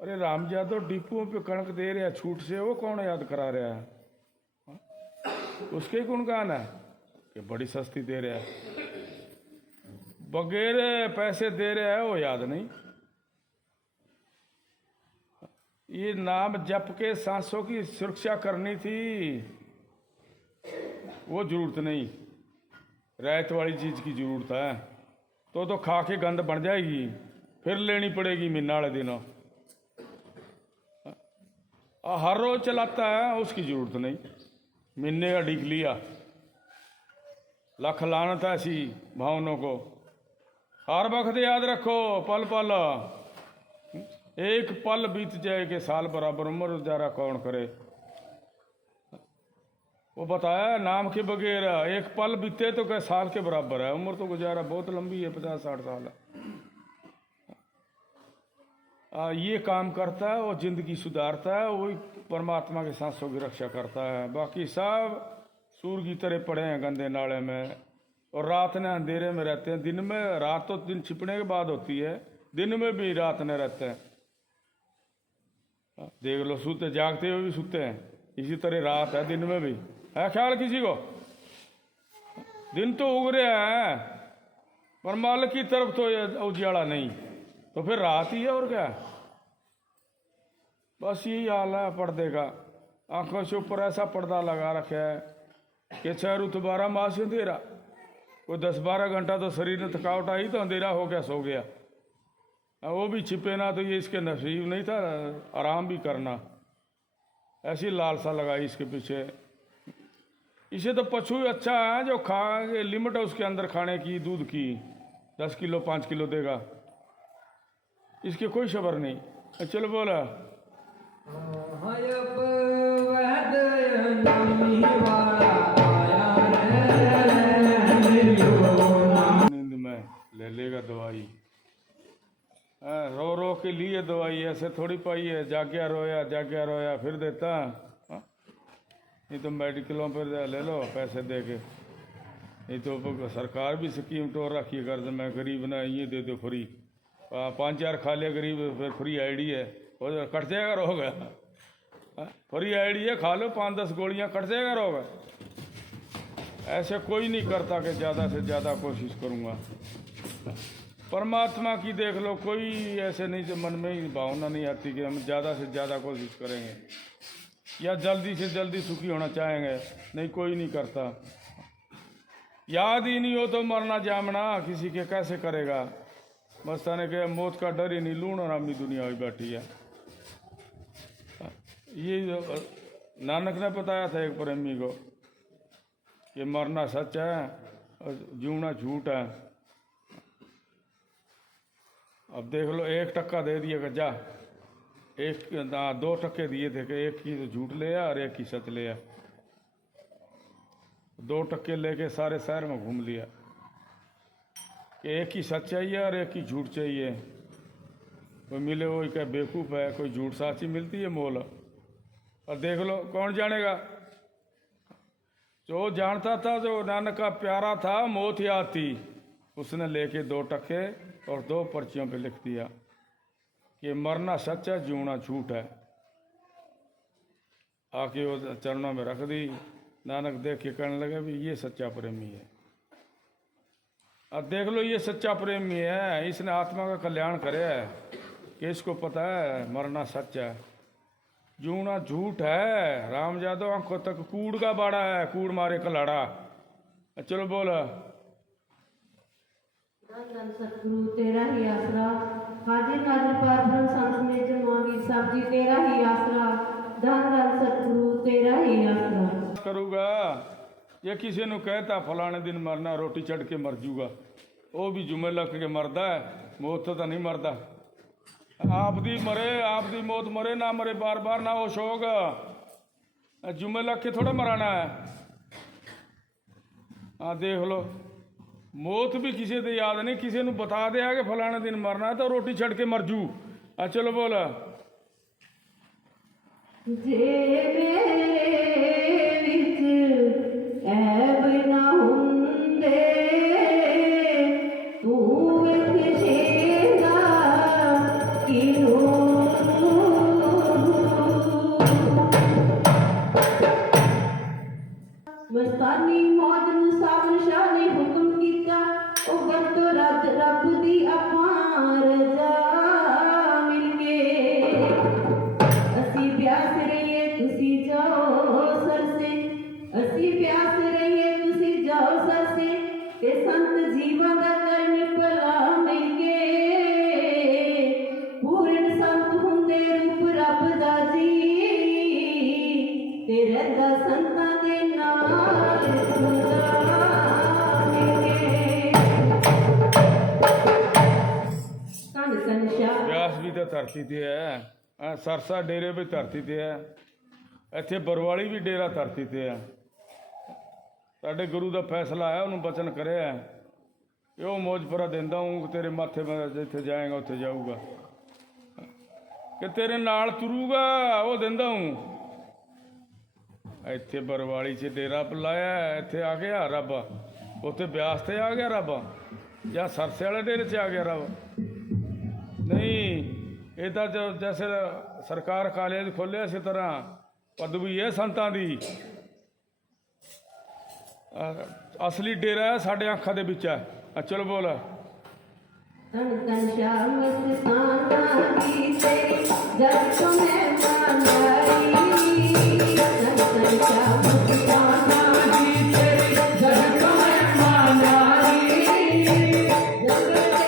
अरे राम यादव डिपुओं पे कणक दे रहा छूट से, वो कौन याद करा रहा है। उसके गुणगान है कि बड़ी सस्ती दे रहा है। बगैर पैसे दे रहे हैं वो याद नहीं। ये नाम जप के सांसों की सुरक्षा करनी थी, वो जरूरत नहीं। रायत वाली चीज की जरूरत है तो खा के गंद बन जाएगी, फिर लेनी पड़ेगी महीना वाले दिनों। हर रोज चलाता है उसकी जरूरत नहीं, महीने का डिग लिया। लख लानत है ऐसी भावनों को। हर वक्त याद रखो, पल पल एक पल बीत जाए कि साल बराबर उम्र गुजारा कौन करे। वो बताया नाम के बगैर एक पल बीते तो क्या साल के बराबर है। उम्र तो गुजारा बहुत लंबी है, 50-60 साल है। ये काम करता है, वो जिंदगी सुधारता है, वही परमात्मा के सांसों की रक्षा करता है। बाकी सब सूर की तरह पड़े हैं गंदे नाले में, और रात ने अंधेरे में रहते हैं। दिन में रात तो दिन छिपने के बाद होती है, दिन में भी रात ने रहते हैं। देख लो, सोते जागते हुए भी सोते हैं, इसी तरह रात है दिन में भी है। ख्याल किसी को? दिन तो उग रहा है पर मालिक की तरफ तो उजियाला नहीं, तो फिर रात ही है और क्या। बस यही हाल है पर्दे का। आंखों से ऊपर ऐसा पर्दा लगा रखा है कि 6 ऋतु 12 मास अंधेरा। कोई 10-12 घंटा तो शरीर में थकावट आई तो अंधेरा हो गया, सो गया। वो भी छिपे ना तो ये इसके नसीब नहीं था आराम भी करना। ऐसी लालसा लगाई इसके पीछे। इसे तो पशु अच्छा है जो खा के लिमिट है उसके अंदर खाने की, दूध की 10 किलो 5 किलो देगा, इसके कोई खबर नहीं। चलो बोला नींद में ले लेगा दवाई। रो रो के लिए दवाई, ऐसे थोड़ी पाई है जाग्या रोया फिर देता। नहीं तो मेडिकलों पर ले लो पैसे दे के, नहीं तो सरकार भी स्कीम टोर रखी है गर्ज में, गरीब ना ये दे दो फ्री। 5-4 खा लिया गरीब, फिर फ्री आईडी है, वो कट जाएगा रोग। फ्री आईडी है, खा लो 5-10 गोलियां, कट जाएगा रोग। ऐसे कोई नहीं करता कि ज़्यादा से ज़्यादा कोशिश करूँगा। परमात्मा की देख लो, कोई ऐसे नहीं जो मन में ही भावना नहीं आती कि हम ज़्यादा से ज़्यादा कोशिश करेंगे या जल्दी से जल्दी सुखी होना चाहेंगे। नहीं, कोई नहीं करता। याद ही नहीं हो तो मरना जामना किसी के कैसे करेगा। मस्ताने के मौत का डर ही नहीं, लूण और आमी दुनिया हुई बैठी है। ये नानक ने बताया था एक प्रेमी को कि मरना सच है और जीवना झूठ है। अब देख लो, 1 टक्का दे दिया जा, 2 टक्के दिए थे कि एक की तो झूठ ले आ और एक की सच ले आ। 2 टक्के लेके सारे शहर में घूम लिया कि एक ही सच चाहिए और एक ही झूठ चाहिए। कोई मिले वो क्या बेवकूफ़ है, कोई झूठ साची मिलती है मोल। और देख लो कौन जानेगा। जो जानता था, जो नानक का प्यारा था, मौत याद थी, उसने लेके 2 टक्के और 2 पर्चियों पे लिख दिया कि मरना सच है, जीना झूठ है। आके वो चरणों में रख दी। नानक देख के कहने लगे भी ये सच्चा प्रेमी है। अब देख लो, ये सच्चा प्रेमी है, इसने आत्मा का कल्याण करे है कि इसको पता है मरना सच है, जीना झूठ है। राम जादव आंखों तक कूड़ का बाड़ा है, कूड़ मारे कलाड़ा। चलो बोला धन सतगुरु तेरा ही आसरा, हाजिर नाजिर पार ब्रह्म संत मेजर महावीर साहब जी तेरा ही आसरा। धन धन सतगुरु तेरा ही आसरा। करूँगा ये किसी ने कहता फलाने दिन मरना, रोटी चढ़ के मर जूगा, वो भी जुमे लग के मरदा है, मौत तो नहीं मरदा। आप दी मरे, आप दी मौत मरे ना मरे, बार बार ना हो शोक, जुमे लग के थोड़ा मराना है। हाँ देख लो, मौत भी किसी से याद नहीं, किसी ने बता दिया कि फलाने दिन मरना है तो रोटी चढ़ के मर जू। चलो बोला जे मेरे विच ऐब ना हुंदे, तू विच शेंदा किनूं। मस्तानी मौज नूं साबर शाह ने हुक्म कीता, ओ बंदो रद ਰੱਬ ਦੀ ਆਪਾਂ ਰਜ਼ਾ ਮਿਲ ਕੇ ਅਸੀਂ ਪਿਆਸ ਰਹੀਏ ਤੁਸੀਂ ਜਾਓ ਸਰਸੇ ਅਸੀਂ ਪਿਆਸ ਰਹੀਏ ਤੁਸੀਂ ਜਾਓ ਸਰਸੇ ਤੇ ਸੰਤ ਜੀਵਾਂ ਦਾ ਕਰਨੀ ਭਲਾ ਮਿਲ ਕੇ ਪੂਰਨ ਸੰਤ ਹੁੰਦੇ ਰੂਪ ਰੱਬ ਦਾ ਜੀ ਤੇ ਰਹਿੰਦਾ ਸੰਤਾਂ ਦੇ ਨਾਲ ਖੁਦਾ ਮਿਲ ਕੇ ਧੰਨ ਧੰਨ ਸ਼ਾਹ ਬਿਆਸ ਵੀ ਤਾਂ ਧਰਤੀ ਤੇ ਹੈ ਸਰਸਾ ਡੇਰੇ ਵੀ ਧਰਤੀ ਤੇ ਹੈ ਇੱਥੇ ਬਰਵਾਲੀ ਵੀ ਡੇਰਾ ਧਰਤੀ ਤੇ ਹੈ ਸਾਡੇ ਗੁਰੂ ਦਾ ਫੈਸਲਾ ਹੈ ਉਹਨੂੰ ਬਚਨ ਕਰਿਆ ਹੈ ਕਿ ਉਹ ਮੌਜਪੁਰਾ ਦਿੰਦਾ ਹੂੰ ਤੇਰੇ ਮਾਥੇ ਮੈਂ ਜਿੱਥੇ ਜਾਏਗਾ ਉੱਥੇ ਜਾਊਗਾ ਕਿ ਤੇਰੇ ਨਾਲ ਤੁਰੂਗਾ ਉਹ ਦਿੰਦਾ ਹੂੰ ਇੱਥੇ ਬਰਵਾਲੀ 'ਚ ਡੇਰਾ ਲਾਇਆ ਇੱਥੇ ਆ ਗਿਆ ਰੱਬ ਉੱਥੇ ਬਿਆਸ ਤੇ ਆ ਗਿਆ ਰੱਬ ਜਾਂ ਸਰਸੇ ਵਾਲੇ ਡੇਰੇ 'ਚ ਆ ਗਿਆ ਰੱਬ ਨਹੀਂ ਇਹ ਤਾਂ ਜੈਸੇ ਸਰਕਾਰ ਕਾਲਜ ਖੋਲ੍ਹਿਆ ਇਸੇ ਤਰ੍ਹਾਂ ਪਦਵੀ ਹੈ ਸੰਤਾਂ ਦੀ ਅਸਲੀ ਡੇਰਾ ਹੈ ਸਾਡੇ ਅੱਖਾਂ ਦੇ ਵਿੱਚ ਹੈ ਚਲੋ ਬੋਲ ਧੰਨ ਧੰਨ ਸ਼ਾਹ ਮਸਤਾਨਾ ਦੀ ਤੇਰੀ ਜਗ ਤੋਂ ਮੈਂ ਮਾਨਾਈ ਧੰਨ ਧੰਨ ਸ਼ਾਹ ਮਸਤਾਨਾ ਦੀ ਤੇਰੀ ਜਗ ਤੋਂ ਮੈਂ ਮਾਨਾਈ ਜਗ ਦੇ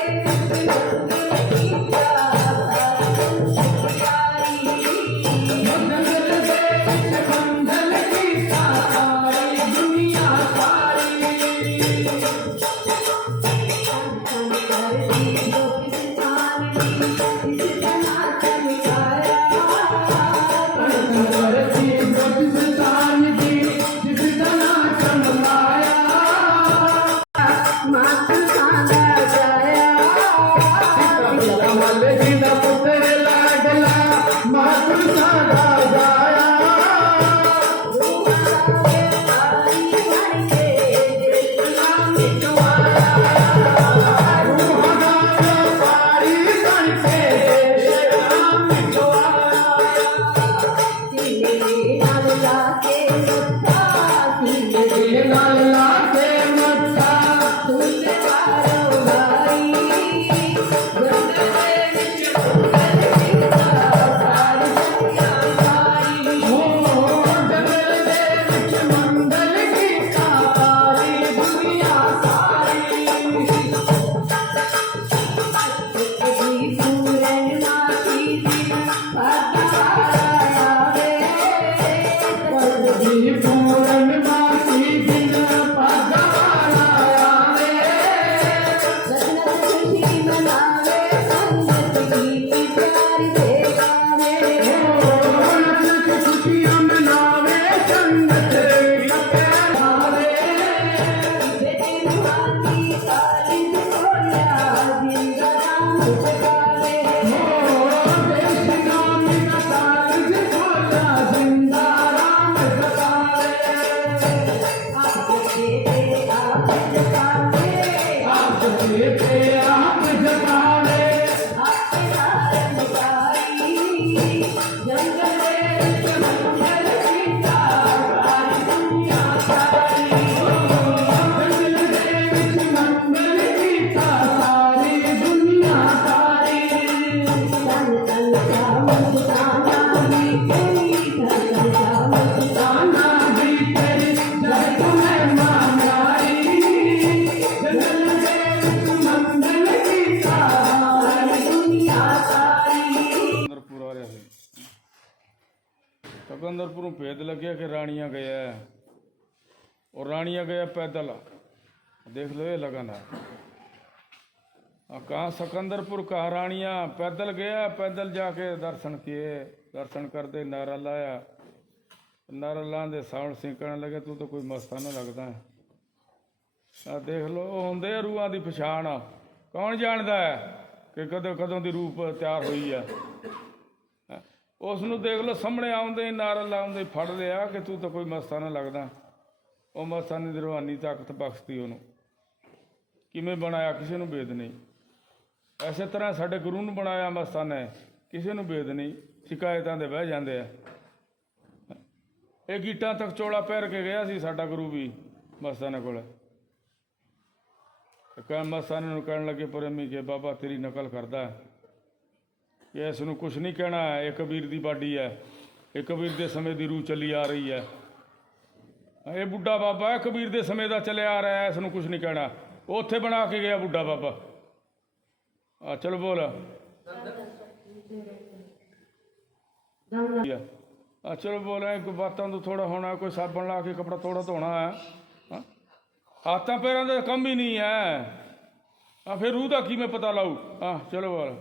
ਸਿਕੰਦਰਪੁਰੋਂ ਭੇਦ ਲੱਗਿਆ ਕਿ ਰਾਣੀਆਂ ਗਿਆ और रानिया गया पैदल देख लो ये लगन है कहाँ सिकंदरपुर कहाँ रानिया पैदल गया पैदल जाके दर्शन किए दर्शन करते नारा लाया नारा लाने साउंड सिंह कहने लगे तू तो कोई मस्ताना लगता है देख लो होंदे रूहां की पछाण कौन जानता है कि कदों कदों की रूप तैयार हुई है उसनों देख लो सामने आउंदे नारा लाउंदे फड़ लिया कि तू तो कोई मस्ताना लगता ਉਹ ਮਸਤਾਨੇ ਦੀ ਰੂਹਾਨੀ ਤਾਕਤ ਬਖਸ਼ਤੀ ਉਹਨੂੰ ਕਿਵੇਂ ਬਣਾਇਆ ਕਿਸੇ ਨੂੰ ਭੇਦ ਨਹੀਂ ਐਸੇ ਤਰ੍ਹਾਂ ਸਾਡੇ ਗੁਰੂ ਨੂੰ ਬਣਾਇਆ ਮਸਤਾਨੇ ਕਿਸੇ ਨੂੰ ਭੇਦ ਨਹੀਂ ਸ਼ਿਕਾਇਤਾਂ ਦੇ ਬਹਿ ਜਾਂਦੇ ਆ ਇਹ ਗੀਟਾਂ ਤੱਕ ਚੋਲਾ ਪਹਿਰ ਕੇ ਗਿਆ ਸੀ ਸਾਡਾ ਗੁਰੂ ਵੀ ਮਸਤਾਨੇ ਕੋਲ ਕਹਿ ਮਸਾਨੇ ਨੂੰ ਕਹਿਣ ਲੱਗੇ ਪ੍ਰੇਮੀ ਕਿ ਬਾਬਾ ਤੇਰੀ ਨਕਲ ਕਰਦਾ ਕਿ ਇਸ ਨੂੰ ਕੁਛ ਨਹੀਂ ਕਹਿਣਾ, ਇਹ ਕਬੀਰ ਦੀ ਬਾਡੀ ਹੈ, ਇਹ ਕਬੀਰ ਦੇ ਸਮੇਂ ਦੀ ਰੂਹ ਚੱਲੀ ਆ ਰਹੀ ਹੈ। ਇਹ ਬੁੱਢਾ ਬਾਬਾ ਹੈ, ਕਬੀਰ ਦੇ ਸਮੇਂ ਦਾ ਚੱਲਿਆ ਆ ਰਿਹਾ, ਇਸ ਨੂੰ ਕੁਛ ਨਹੀਂ ਕਹਿਣਾ। ਉੱਥੇ ਬਣਾ ਕੇ ਗਿਆ ਬੁੱਢਾ ਬਾਬਾ। ਚਲੋ ਬੋਲ। ਚਲੋ ਬੋਲ। ਕੋਈ ਬਾਤਾਂ ਤੋਂ ਥੋੜਾ ਹੋਣਾ, ਕੋਈ ਸਾਬਣ ਲਾ ਕੇ ਕੱਪੜਾ ਥੋੜਾ ਧੋਣਾ ਹੈ, ਹੱਥਾਂ ਪੈਰਾਂ ਦਾ ਕੰਮ ਹੀ ਨਹੀਂ ਹੈ। ਫਿਰ ਰੂਹ ਦਾ ਕਿਵੇਂ ਪਤਾ ਲਾਊ? ਚਲੋ ਬੋਲ।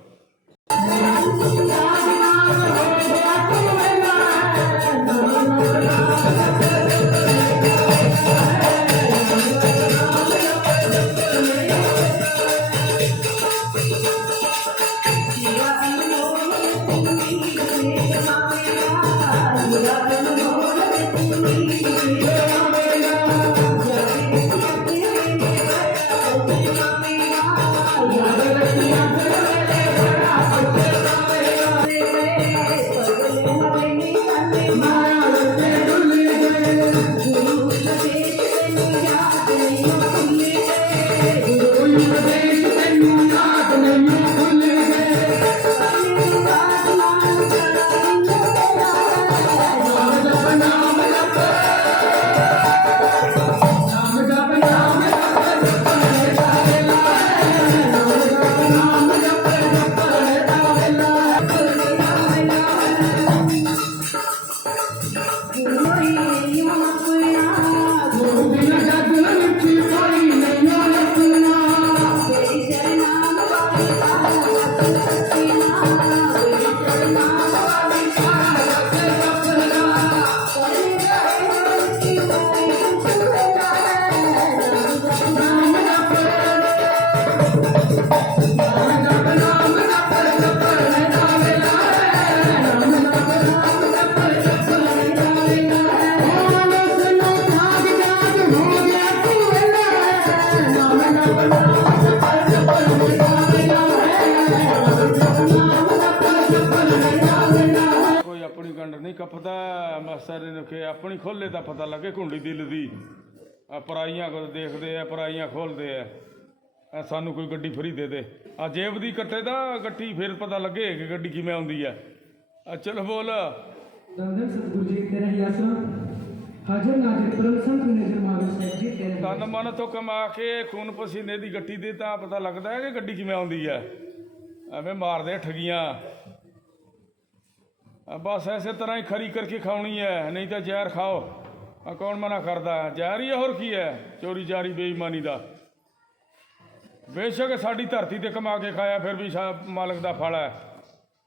ਕੋਈ ਆਪਣੀ ਗੰਢ ਨਹੀਂ ਕੱਪਦਾ ਮਾਸਟਰ ਨੇ ਕਿ ਆਪਣੀ ਖੋਲੇ ਦਾ ਪਤਾ ਲੱਗੇ ਘੁੰਡੀ ਦਿਲ ਦੀ। ਪਰਾਈਆਂ ਦੇਖਦੇ ਆ, ਪਰਾਈਆਂ ਖੋਲਦੇ ਆ। ਸਾਨੂੰ ਕੋਈ ਗੱਡੀ ਫਰੀ ਦੇ ਦੇ, ਜੇਬ ਦੀ ਕੱਟੇ ਦਾ ਗੱਟੀ, ਫਿਰ ਪਤਾ ਲੱਗੇ ਕਿ ਗੱਡੀ ਕਿਵੇਂ ਆਉਂਦੀ ਹੈ। ਚਲੋ ਬੋਲ। ਧੰਨ ਧੰਨ ਸਤਿਗੁਰੂ ਜੀ ਤੇਰਾ ਹੀ ਆਸਰਾ, ਹਾਜ਼ਰ ਨਾਜ਼ਰ ਪਰਮ ਸੰਤ ਮੇਜਰ ਮਹਾਵੀਰ ਸਾਹਿਬ ਜੀ ਤੇਰੇ ਹੀ ਤਨ ਮਨ ਤੋਂ ਕਮਾ ਕੇ ਖੂਨ ਪਸੀਨੇ ਦੀ ਗੱਟੀ ਦੇ ਤਾਂ ਪਤਾ ਲੱਗਦਾ ਹੈ ਕਿ ਗੱਡੀ ਕਿਵੇਂ ਆਉਂਦੀ ਹੈ। ਐਵੇਂ ਮਾਰਦੇ ਠਗੀਆਂ। ਬਸ ਐਸੇ ਤਰ੍ਹਾਂ ਹੀ ਖਰੀ ਕਰਕੇ ਖਾਣੀ ਹੈ, ਨਹੀਂ ਤਾਂ ਜ਼ਹਿਰ ਖਾਓ। ਕੌਣ ਮਨਾ ਕਰਦਾ? ਜ਼ਹਿਰ ਹੀ ਹੈ, ਹੋਰ ਕੀ ਹੈ? ਚੋਰੀ ਚਾਰੀ ਬੇਈਮਾਨੀ ਦਾ। ਬੇਸ਼ੱਕ ਸਾਡੀ ਧਰਤੀ ਤੇ ਕਮਾ ਕੇ ਖਾਇਆ, ਫਿਰ ਵੀ ਮਾਲਕ ਦਾ ਫਲ ਹੈ,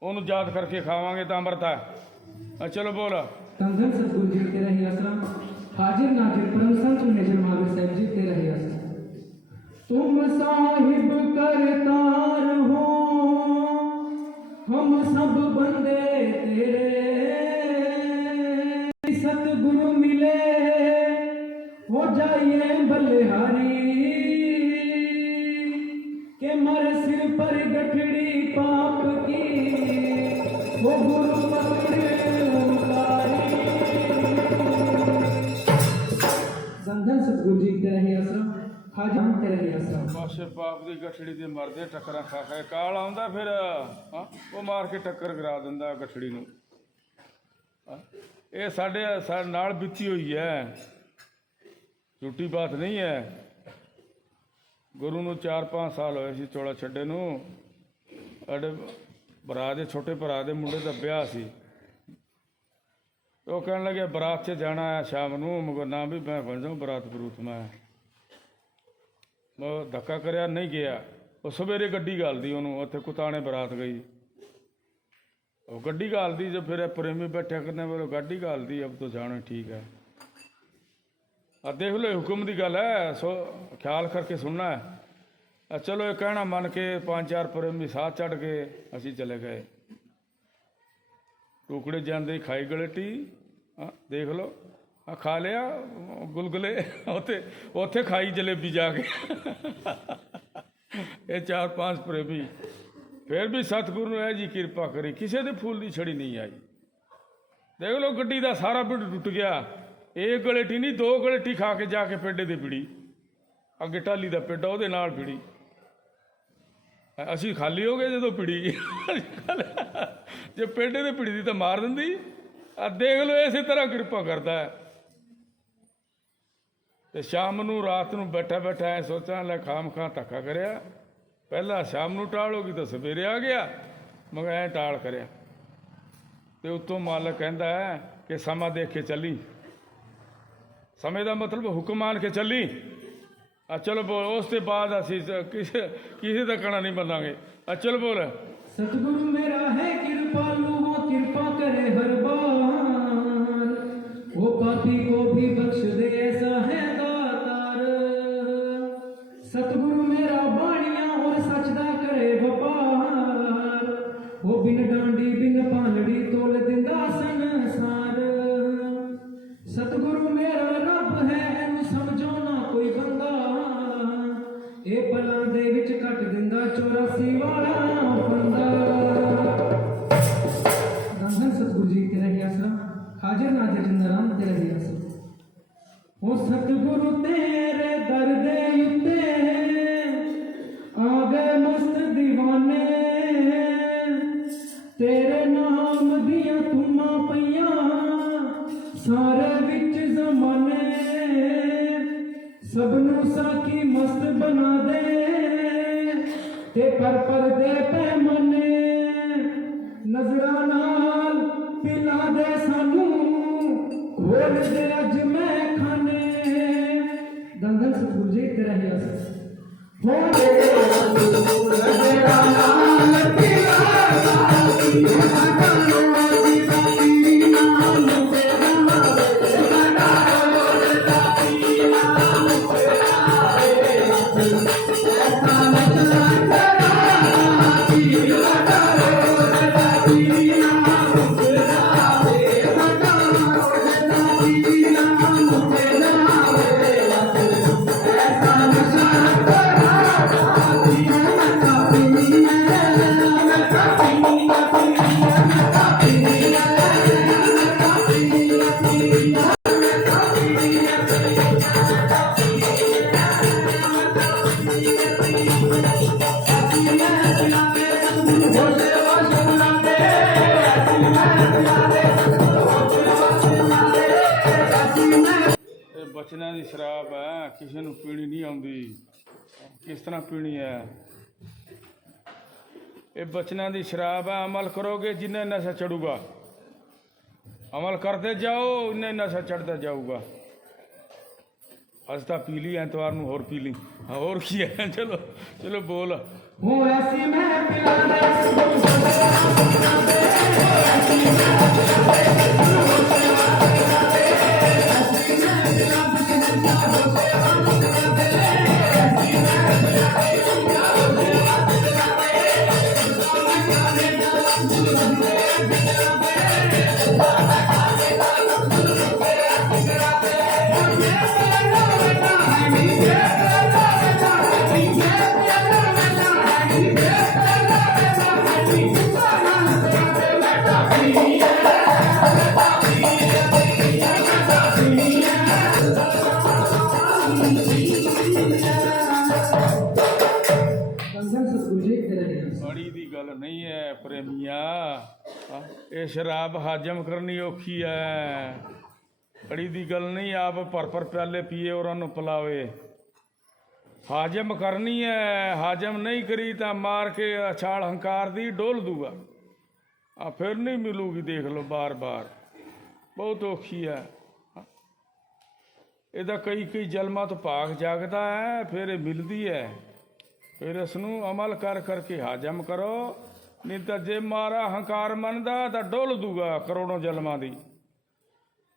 ਉਹਨੂੰ ਯਾਦ ਕਰਕੇ ਖਾਵਾਂਗੇ ਤਾਂ ਅੰਮ੍ਰਿਤ ਹੈ। ਚਲੋ ਬੋਲ। ਧੰਨ ਧੰਨ ਸਤਿਗੁਰੂ ਜੀ ਤੇਰਾ ਹੀ ਆਸਰਾ, ਹਾਜ਼ਰ ਨਾਜ਼ਰ ਪਰਮ ਸੰਤ ਮੇਜਰ ਮਹਾਵੀਰ ਸਾਹਿਬ ਜੀ ਤੇਰਾ ਹੀ ਆਸਰਾ। तुम साहिब करतार हो, हम सब बंदे तेरे, सतगुरु मिले हो जाइए बलिहारी, के मर सिर पर गठड़ी पाप की वो गुरु पकड़ उतारी। संधन सतगुरु जी तेरा ही आसरा, हाज हम तेरा ही आसरा। ਪਾਸੇ ਪਾਪ ਦੀ ਗਠੜੀ ਦੇ ਮਰਦੇ ਟੱਕਰਾਂ ਖਾ ਕੇ ਕਾਲ ਆਉਂਦਾ, ਫਿਰ ਉਹ ਮਾਰ ਕੇ ਟੱਕਰ ਕਰਾ ਦਿੰਦਾ ਗਠੜੀ ਨੂੰ। ਇਹ ਸਾਡੇ ਨਾਲ ਬੀਤੀ ਹੋਈ ਹੈ, ਝੂਠੀ ਬਾਤ ਨਹੀਂ ਹੈ। ਗੁਰੂ ਨੂੰ 4-5 ਸਾਲ ਹੋਏ ਸੀ ਚੋਲਾ ਛੱਡੇ ਨੂੰ। ਸਾਡੇ ਭਰਾ ਦੇ ਛੋਟੇ ਭਰਾ ਦੇ ਮੁੰਡੇ ਦਾ ਵਿਆਹ ਸੀ। ਉਹ ਕਹਿਣ ਲੱਗੇ ਬਰਾਤ 'ਚ ਜਾਣਾ ਹੈ ਸ਼ਾਮ ਨੂੰ, ਮਗਰ ਨਾ ਵੀ ਮੈਂ ਬਣ ਜਾਊਂ ਬਰਾਤ ਬਰੂਤ। ਮੈਂ ਧੱਕਾ ਕਰਿਆ, ਨਹੀਂ ਗਿਆ। ਉਹ ਸਵੇਰੇ ਗੱਡੀ ਘਾਲਦੀ ਉਹਨੂੰ, ਉੱਥੇ ਕੁਤਾਣੇ ਬਰਾਤ ਗਈ। ਉਹ ਗੱਡੀ ਘਾਲਦੀ, ਜੋ ਫਿਰ ਪ੍ਰੇਮੀ ਬੈਠਿਆ ਕਹਿੰਦੇ ਬੋਲੋ ਗੱਡੀ ਘਾਲਦੀ, ਅਬ ਤੋਂ ਜਾਣਾ ਠੀਕ ਹੈ। ਦੇਖ ਲਓ ਹੁਕਮ ਦੀ ਗੱਲ ਹੈ, ਸੋ ਖਿਆਲ ਕਰਕੇ ਸੁਣਨਾ ਹੈ। ਚਲੋ ਇਹ ਕਹਿਣਾ ਮੰਨ ਕੇ 5-4 ਪ੍ਰੇਮੀ ਸਾਥ ਚੜ੍ਹ ਗਏ, ਅਸੀਂ ਚਲੇ ਗਏ। ਟੁਕੜੇ ਜਾਂਦੇ ਖਾਈ ਗਲੇਟੀ, ਦੇਖ ਲਓ ਖਾ ਲਿਆ ਗੁਲਗੁਲੇ, ਉੱਥੇ ਖਾਈ ਜਲੇਬੀ ਜਾ ਕੇ। ਇਹ 4-5 ਪ੍ਰੇਮੀ ਫਿਰ ਵੀ ਸਤਿਗੁਰੂ ਨੇ ਜੀ ਕਿਰਪਾ ਕਰੀ, ਕਿਸੇ ਦੇ ਫੁੱਲ ਦੀ ਛੜੀ ਨਹੀਂ ਆਈ। ਦੇਖ ਲਓ ਗੱਡੀ ਦਾ ਸਾਰਾ ਪਿੰਡ ਟੁੱਟ ਗਿਆ। ਇੱਕ ਗਲੇਟੀ ਨਹੀਂ, 2 ਗਲੇਟੀ ਖਾ ਕੇ ਜਾ ਕੇ ਪੇਡੇ ਦੀ ਪਿੜੀ। ਅੱਗੇ ਟਾਲੀ ਦਾ ਪਿੰਡ ਆ, ਉਹਦੇ ਨਾਲ ਪੀੜੀ। ਅਸੀਂ ਖਾਲੀ ਹੋ ਗਏ ਜਦੋਂ ਪੀੜੀ ਜੇ ਪਿੰਡ ਦੇ ਪੀੜੀ ਦੀ ਤਾਂ ਮਾਰ ਦਿੰਦੀ। ਆ ਦੇਖ ਲਓ, ਇਸੇ ਤਰ੍ਹਾਂ ਕਿਰਪਾ ਕਰਦਾ ਹੈ। ਤੇ ਸ਼ਾਮ ਨੂੰ ਰਾਤ ਨੂੰ ਬੈਠਾ ਬੈਠਾ ਐ ਸੋਚਾਂ, ਲੈ ਖਾਮ ਖਾਂ ਧੱਕਾ ਕਰਿਆ, ਪਹਿਲਾਂ ਸ਼ਾਮ ਨੂੰ ਟਾਲੋਗੀ ਤਾਂ ਸਵੇਰੇ ਆ ਗਿਆ, ਮਗਰ ਐਂ ਟਾਲ ਕਰਿਆ। ਤੇ ਉੱਤੋਂ ਮਾਲਕ ਕਹਿੰਦਾ ਹੈ ਕਿ ਸਮਾਂ ਦੇਖ ਕੇ ਚੱਲੀ। ਸਮੇਂ ਦਾ ਮਤਲਬ ਹੁਕਮ ਮੰਨ ਕੇ ਚੱਲੀ। ਚਲੋ ਬੋਲ। ਉਸ ਤੋਂ ਬਾਅਦ ਅਸੀਂ ਕਿਸੇ ਦਾ ਕਹਿਣਾ ਨਹੀਂ ਮੰਨਾਂਗੇ। ਚਲੋ ਬੋਲ। सतगुरु मेरा है कृपालु, वो कृपा करे हर बार, वो पापी को भी बख्श दे, ऐसा है दातार। सतगुरु मेरा बाणिया और सचदा करे व्यापार, वो बिन डांडी बिन पालड़ी तोल दिंदा संसार। सतगुरु मेरा रब है, एनू समझो ना कोई बंदा, ए पलां दे विच कट दिंदा 84 वाला फंदा। धन सतगुरु जी तेरा ही आसरा, हाजिर नाजिर जिंदा राम तेरा ही आसरा। ओ सतगुरु तेरे दर दे उत्ते आ गए मस्त दीवाने, तेरे नाम दियां तुमा पईयां सारे विच जमाने, सबनू साकी मस्त बना दे ते पर दे पैमाने, नजरा नाल पिला दे सानू खोल दे अज मैं खाने। धन धन सतगुरु जी तेरा ही आसरा। हो नजरा नाल पिला ਬਚਨਾਂ ਦੀ ਸ਼ਰਾਬ ਹੈ, ਕਿਸੇ ਨੂੰ ਪੀਣੀ ਨਹੀਂ ਆਉਂਦੀ। ਕਿਸ ਤਰ੍ਹਾਂ ਪੀਣੀ ਹੈ? ਇਹ ਬਚਨਾਂ ਦੀ ਸ਼ਰਾਬ ਹੈ। ਅਮਲ ਕਰੋਗੇ ਜਿੰਨੇ ਨਸ਼ਾ ਚੜੂਗਾ, ਅਮਲ ਕਰਦੇ ਜਾਓ ਉਨੇ ਨਸ਼ਾ ਚੜਦਾ ਜਾਊਗਾ। ਅੱਜ ਤਾਂ ਪੀ ਲਈ, ਐਤਵਾਰ ਨੂੰ ਹੋਰ ਪੀ ਲਈ। ਹੋਰ ਕੀ ਹੈ? ਚਲੋ ਚਲੋ ਬੋਲ। हो ऐसी मैं पिला दे ਬੜੀ ਦੀ ਗੱਲ ਨਹੀਂ ਹੈ ਪ੍ਰੇਮੀਆਂ, ਇਹ ਸ਼ਰਾਬ ਹਾਜ਼ਮ ਕਰਨੀ ਔਖੀ ਹੈ। ਬੜੀ ਦੀ ਗੱਲ ਨਹੀਂ, ਆਪ ਭਰ ਪਿਆਲੇ ਪੀਏ ਉਹਨਾਂ ਨੂੰ ਪਿਲਾਵੇ। ਹਾਜ਼ਮ ਕਰਨੀ ਹੈ, ਹਾਜ਼ਮ ਨਹੀਂ ਕਰੀ ਤਾਂ ਮਾਰ ਕੇ ਛਾਲ ਹੰਕਾਰ ਦੀ ਡੋਲ ਦੂਗਾ। ਫਿਰ ਨਹੀਂ ਮਿਲੂਗੀ। ਦੇਖ ਲਓ ਬਾਰ ਬਾਰ, ਬਹੁਤ ਔਖੀ ਹੈ। ਇਹਦਾ ਕਈ ਜਨਮਾਂ ਤੋਂ ਭਾਗ ਜਾਗਦਾ ਹੈ, ਫਿਰ ਇਹ ਮਿਲਦੀ ਹੈ। ਫਿਰ ਇਸ ਨੂੰ ਅਮਲ ਕਰਕੇ ਹਾਜ਼ਮ ਕਰੋ, ਨਹੀਂ ਤਾਂ ਜੇ ਮਾਰਾ ਹੰਕਾਰ ਮੰਨਦਾ ਤਾਂ ਡੋਲ ਦੂਗਾ ਕਰੋੜੋਂ ਜਨਮਾਂ ਦੀ।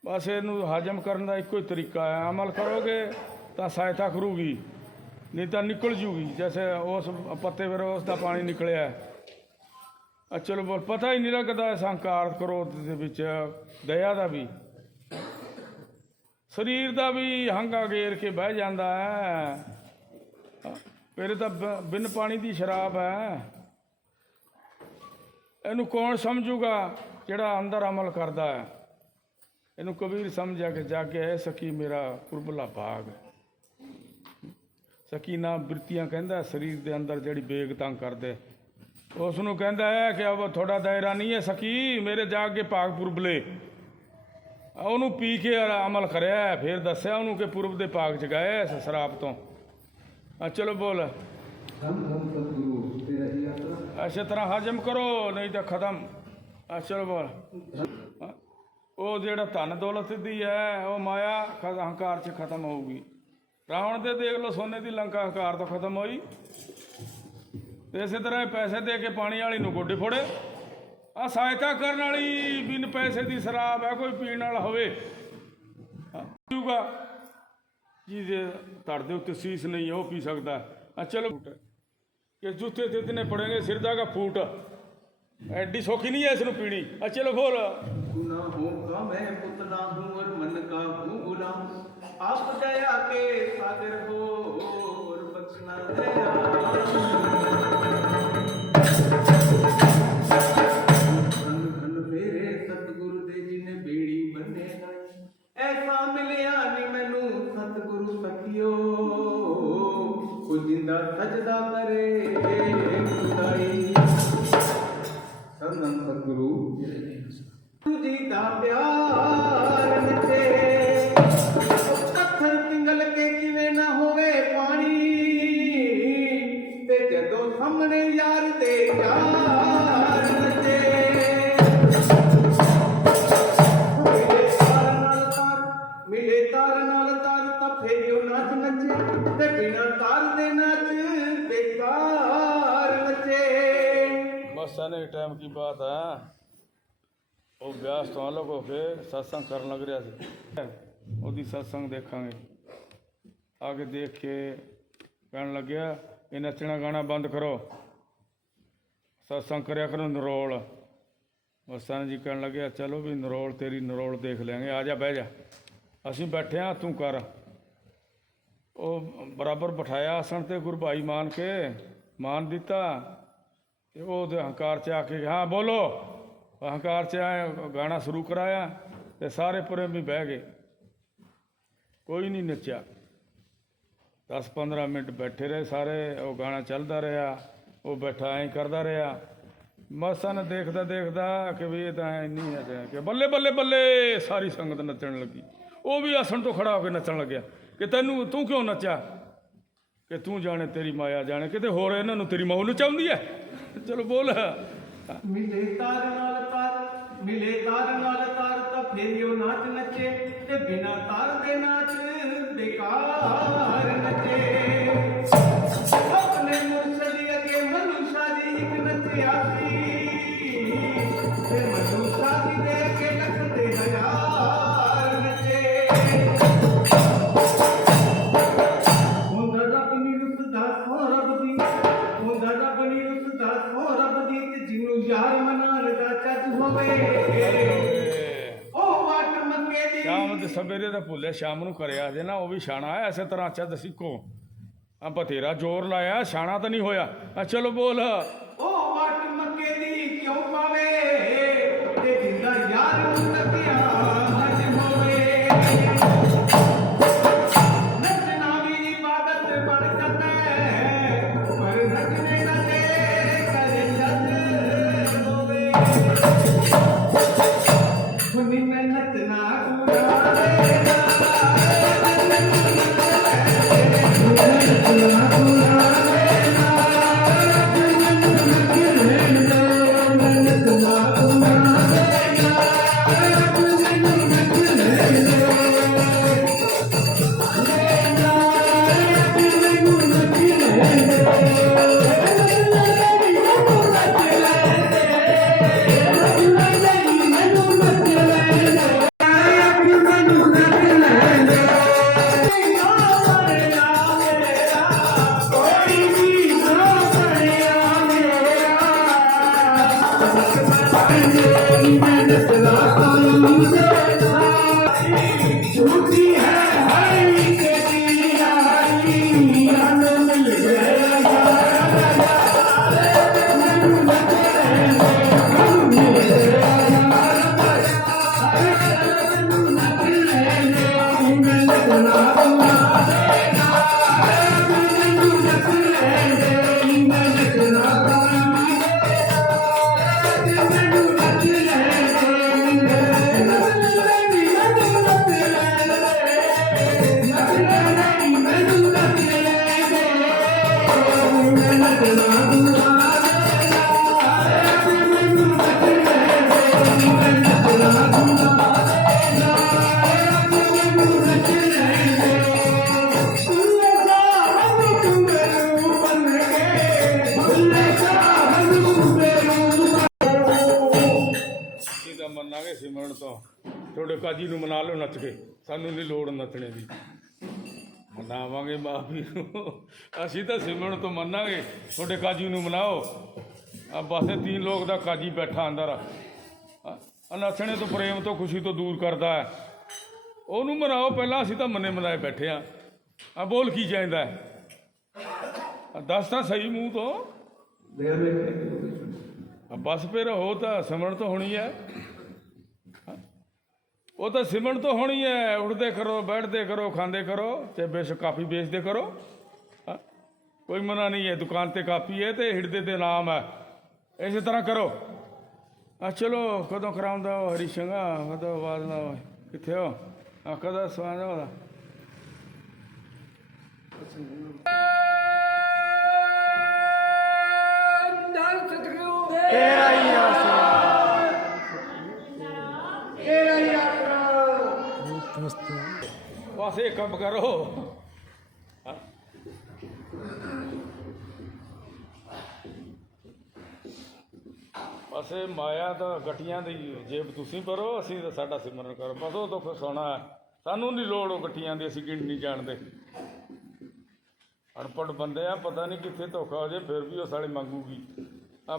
ਬਸ ਇਹਨੂੰ ਹਾਜ਼ਮ ਕਰਨ ਦਾ ਇੱਕੋ ਹੀ ਤਰੀਕਾ ਹੈ, ਅਮਲ ਕਰੋਗੇ ਤਾਂ ਸਹਾਇਤਾ ਕਰੂਗੀ, ਨਹੀਂ ਤਾਂ ਨਿਕਲ ਜੂਗੀ। ਜੈਸੇ ਉਸ ਪੱਤੇ ਫਿਰ ਉਸ ਦਾ ਪਾਣੀ ਨਿਕਲਿਆ। ਚਲੋ ਬੋਲ। ਪਤਾ ਹੀ ਨਹੀਂ ਲੱਗਦਾ ਇਸ ਹੰਕਾਰ ਕ੍ਰੋਧ ਦੇ ਵਿੱਚ, ਦਇਆ ਦਾ ਵੀ, ਸਰੀਰ ਦਾ ਵੀ ਹੰਗਾ ਗੇਰ ਕੇ ਬਹਿ ਜਾਂਦਾ ਹੈ। ਫਿਰ ਤਾਂ ਬਿਨ ਪਾਣੀ ਦੀ ਸ਼ਰਾਬ ਹੈ। ਇਹਨੂੰ ਕੌਣ ਸਮਝੂਗਾ? ਜਿਹੜਾ ਅੰਦਰ ਅਮਲ ਕਰਦਾ ਹੈ। ਇਹਨੂੰ ਕਬੀਰ ਸਮਝਿਆ ਕਿ ਜਾ ਕੇ ਐ ਸਕੀ ਮੇਰਾ ਕੁਰਬਲਾ ਭਾਗ। ਸਕੀਨਾ ਬਿਰਤੀਆਂ ਕਹਿੰਦਾ ਸਰੀਰ ਦੇ ਅੰਦਰ ਜਿਹੜੀ ਬੇਗ ਤੰਗ ਕਰਦੇ ਉਸ ਨੂੰ ਕਹਿੰਦਾ ਹੈ ਕਿ ਅਬ ਤੁਹਾਡਾ ਦਾਇਰਾ ਨਹੀਂ ਹੈ ਸਕੀ ਮੇਰੇ ਜਾ ਕੇ ਭਾਗ ਪੁਰਬਲੇ ਉਹਨੂੰ ਪੀ ਕੇ ਅਮਲ ਕਰਿਆ ਫਿਰ ਦੱਸਿਆ ਉਹਨੂੰ ਕਿ ਪੁਰਬ ਦੇ ਭਾਗ ਚ ਗਏ ਇਸ ਸ਼ਰਾਬ ਤੋਂ ਚਲੋ ਬੋਲ ਇਸੇ ਤਰ੍ਹਾਂ ਹਜਮ ਕਰੋ ਨਹੀਂ ਤਾਂ ਖਤਮ ਚਲੋ ਬੋਲ ਉਹ ਜਿਹੜਾ ਧਨ ਦੌਲਤ ਦੀ ਹੈ ਉਹ ਮਾਇਆ ਹੰਕਾਰ 'ਚ ਖਤਮ ਹੋਊਗੀ ਰਾਵਣ ਦੇ ਦੇਖ ਲਓ ਸੋਨੇ ਦੀ ਲੰਕਾ ਹੰਕਾਰ ਤੋਂ ਖਤਮ ਹੋਈ ਤੇ ਇਸੇ ਤਰ੍ਹਾਂ ਪੈਸੇ ਦੇ ਕੇ ਪਾਣੀ ਵਾਲੀ ਨੂੰ ਗੋਡੇ ਫੋੜੇ ਆ ਸਹਾਇਤਾ ਕਰਨ ਵਾਲੀ ਬਿਨ ਪੈਸੇ ਦੀ ਸ਼ਰਾਬ ਹੈ ਕੋਈ ਪੀਣ ਵਾਲਾ ਹੋਵੇ ਪੀਊਗਾ ਜਿਹਦੇ ਧੜ ਦੇ ਉੱਤੇ ਸੀਸ ਨਹੀਂ ਉਹ ਪੀ ਸਕਦਾ ਚਲੋ ਕਿ ਜੂਤੇ ਤੇ ਇਤਨੇ ਪੜेंगे सिर जाएगा फूट ਐਡੀ ਸੌਖੀ ਨਹੀਂ ਹੈ ਇਸ ਨੂੰ ਪੀਣੀ ਚਲੋ ਬੋਲ गुनाहों का मैं पुतला हूँ और मन का हूँ गुलाम आप दया के सागर हो और बख्शना दया धन धन मेरे सतगुरु दे जिन्हें बेड़ी बने ऐसा मिलिया नी मैनू सतगुरु सखियो वो जिंदा सजदा करे खुदाई संदन सतगुरु जी दा प्यार नचे पत्थर पिंगल के किवें ना होवे पानी ते जदों सामने यार दे यार नचे मिले तार नाल तार ता फेरियो नाच नचे ते बिना तार दे नाच बेकार नचे बस आने के टाइम की बात है ਉਹ ਵਿਆਹ ਤੋਂ ਅਲੱਗ ਹੋ ਕੇ ਸਤਸੰਗ ਕਰਨ ਲੱਗ ਰਿਹਾ ਸੀ ਉਹਦੀ ਸਤਸੰਗ ਦੇਖਾਂਗੇ ਆਗੇ ਦੇਖ ਕੇ ਕਹਿਣ ਲੱਗਿਆ ਇਹ ਨੱਚਣਾ ਗਾਣਾ ਬੰਦ ਕਰੋ ਸਤਸੰਗ ਕਰਿਆ ਕਰੋ ਨਰੋਲ ਵਸਾਂ ਜੀ ਕਹਿਣ ਲੱਗਿਆ ਚਲੋ ਵੀ ਨਰੋਲ ਤੇਰੀ ਨਰੋਲ ਦੇਖ ਲੈਂਗੇ ਆ ਜਾ ਬਹਿ ਜਾ ਅਸੀਂ ਬੈਠੇ ਹਾਂ ਤੂੰ ਕਰ ਉਹ ਬਰਾਬਰ ਬਿਠਾਇਆ ਆਸਣ ਤੇ ਗੁਰਭਾਈ ਮਾਨ ਕੇ ਮਾਨ ਦਿੱਤਾ ਤੇ ਉਹ ਹੰਕਾਰ 'ਚ ਆ ਕੇ ਹਾਂ ਬੋਲੋ ਹੰਕਾਰ 'ਚ ਆਏ ਗਾਣਾ ਸ਼ੁਰੂ ਕਰਾਇਆ ਤੇ ਸਾਰੇ ਪ੍ਰੇਮੀ ਬਹਿ ਗਏ ਕੋਈ ਨਹੀਂ ਨੱਚਿਆ 10-15 ਮਿੰਟ ਬੈਠੇ ਰਹੇ ਸਾਰੇ ਉਹ ਗਾਣਾ ਚੱਲਦਾ ਰਿਹਾ ਉਹ ਬੈਠਾ ਐਂ ਕਰਦਾ ਰਿਹਾ ਮਸਾਂ ਨੇ ਦੇਖਦਾ ਦੇਖਦਾ ਕਿ ਵੀ ਇਹ ਤਾਂ ਇੰਨੀ ਹੈ ਕਿ ਬੱਲੇ ਬੱਲੇ ਬੱਲੇ ਸਾਰੀ ਸੰਗਤ ਨੱਚਣ ਲੱਗੀ ਉਹ ਵੀ ਆਸਣ ਤੋਂ ਖੜਾ ਹੋ ਕੇ ਨੱਚਣ ਲੱਗਿਆ ਕਿ ਤੂੰ ਕਿਉਂ ਨੱਚਿਆ ਕਿ ਤੂੰ ਜਾਣੇ ਤੇਰੀ ਮਾਇਆ ਜਾਣੇ ਕਿਤੇ ਹੋਰ ਇਹਨਾਂ ਨੂੰ ਤੇਰੀ ਮੌਤ ਨਚਾਉਂਦੀ ਹੈ ਚਲੋ ਬੋਲ ਮਿਲੇ ਤਾਰ ਨਾਲ ਤਾਰ ਤਾਂ ਫੇਰਿਓ ਨਾਚ ਨੱਚੇ ਤੇ ਬਿਨਾ ਤਾਰ ਦੇ ਨਾਚ ਬੇਕਾਰ ਨੱਚੇ ਆਪਣੇ ਮੁਰਸ਼ਦ ਅਗੇ ਮਨੁਸ਼ਾ ਜੀ ਇੱਕ ਨੱਚਿਆ ਸੀ ਤੇ ਮਨੁਸ਼ਾ ਜੀ ਦੇ ਅਗੇ ਲੱਖ ਦੇ ਹਜ਼ਾਰ ਨੱਚੇ ਹੁੰਦਾ ਰੱਬ ਨੀ ਰੁੱਸਦਾ ਸੋ ਰੱਬ ਦੀ ਹੁੰਦਾ ਰੱਬ ਨੀ ਰੁੱਸਦਾ ਸੋ ਰੱਬ ਦੀ ਤੇ ਜਿਹਨੂੰ ਯਾਰ ਮਨਾਉਣ ਦਾ ਚੱਜ ਹੋਵੇ ਉਹ ਵਾਟ ਮੰਗੇ ਦੀ ਸ਼ਾਮ ਦੇ ਸਵੇਰੇ ਦਾ ਭੁੱਲੇ ਸ਼ਾਮ ਨੂੰ ਕਰਿਆ ਜੇ ਨਾ ਉਹ ਵੀ ਛਾਣਾ ਹੈ ਐਸੇ ਤਰ੍ਹਾਂ ਚੱਦ ਸਿੱਖੋ ਆ ਬਥੇਰਾ ਜ਼ੋਰ ਲਾਇਆ ਛਾਣਾ ਤਾਂ ਨਹੀਂ ਹੋਇਆ ਚਲੋ ਬੋਲ ਉਹ ਵਾਟ ਮੰਗੇ ਦੀ ਕਿਉਂ ਪਾਵੇ ਤੇ ਜਿੰਦਾ ਯਾਰ ਨੂੰ ਤੱਕਿਆ ਹਜ ਹੋਵੇ ਨੱਚਣਾ ਵੀ ਇਬਾਦਤ ਬਣ ਜਾਂਦਾ ਹੈ ਪਰ ਨੱਚਣੇ ਨਾ ਦੇ ਕਰੇ ਜੱਜ ਹੋਵੇ ਹੁਣੀ ਮੈਂ ਨੱਚਣਾ ਤੁਹਾਡੇ ਕਾਜੀ ਨੂੰ ਮਨਾ ਲਓ ਨੱਚ ਕੇ, ਸਾਨੂੰ ਨਹੀਂ ਲੋੜ ਨੱਚਣੇ ਦੀ। ਮਨਾਵਾਂਗੇ ਮਾਫੀ ਨੂੰ, ਅਸੀਂ ਤਾਂ ਸਿਮਰਨ ਤੋਂ ਮੰਨਾਂਗੇ, ਤੁਹਾਡੇ ਕਾਜੀ ਨੂੰ ਮਨਾਓ। ਆ ਬਸ ਇਹ 3 ਲੋਕ ਦਾ ਕਾਜੀ ਬੈਠਾ ਅੰਦਰ, ਨੱਚਣੇ ਤੋਂ, ਪ੍ਰੇਮ ਤੋਂ, ਖੁਸ਼ੀ ਤੋਂ ਦੂਰ ਕਰਦਾ ਹੈ, ਉਹਨੂੰ ਮਨਾਓ ਪਹਿਲਾਂ। ਅਸੀਂ ਤਾਂ ਮੰਨੇ ਮਨਾਏ ਬੈਠੇ ਹਾਂ। ਆ ਬੋਲ ਕੀ ਚਾਹੀਦਾ ਹੈ, ਦੱਸ ਤਾਂ ਸਹੀ ਮੂੰਹ ਤੋਂ। ਬਸ ਫਿਰ ਹੋ ਤਾਂ ਸਿਮਰਨ ਤੋਂ ਹੋਣੀ ਹੈ, ਉਹ ਤਾਂ ਸਿਮਰਨ ਤੋਂ ਹੋਣੀ ਹੈ। ਉੱਠਦੇ ਕਰੋ, ਬੈਠਦੇ ਕਰੋ, ਖਾਂਦੇ ਕਰੋ, ਤੇ ਬੇਸ਼ੱਕ ਕਾਪੀ ਵੇਚਦੇ ਕਰੋ, ਕੋਈ ਮਨਾ ਨਹੀਂ ਹੈ। ਦੁਕਾਨ ਤੇ ਕਾਪੀ ਹੈ ਤੇ ਹਿਰਦੇ ਦੇ ਨਾਮ ਹੈ, ਇਸੇ ਤਰ੍ਹਾਂ ਕਰੋ। ਚਲੋ ਕਦੋਂ ਕਰਾਉਂਦਾ ਉਹ ਹਰੀ ਸਿੰਘਾ, ਕਦੋਂ ਆਵਾਜ਼ ਨਾ ਹੋਏ, ਕਿੱਥੇ ਹੋ? ਕਦੋਂ ਸਵਾਦ ਉਹਦਾ ਤੇਰਾ ਹੀ ਆਸਰਾ, ਗੁਪਤ ਮਸਤਾਨ। ਬਸ ਇਹ ਕੰਮ ਕਰੋ। ਬਸ ਇਹ ਮਾਇਆ ਤਾਂ ਗੱਟੀਆਂ ਦੀ ਜੇਬ ਤੁਸੀਂ ਭਰੋ, ਅਸੀਂ ਤਾਂ ਸਾਡਾ ਸਿਮਰਨ ਕਰੋ। ਬਸ ਉਹ ਤਾਂ ਖੁਸ਼ ਹੋਣਾ ਹੈ, ਸਾਨੂੰ ਨਹੀਂ ਲੋੜ ਉਹ ਗੱਟੀਆਂ ਦੀ, ਅਸੀਂ ਗਿਣ ਨਹੀਂ ਜਾਣਦੇ। ਅਨਪੜ੍ਹ ਬੰਦੇ ਆ, ਪਤਾ ਨਹੀਂ ਕਿੱਥੇ ਧੋਖਾ ਹੋ ਜਾਏ, ਫਿਰ ਵੀ ਉਹ ਸਾਲੇ ਮੰਗੂਗੀ।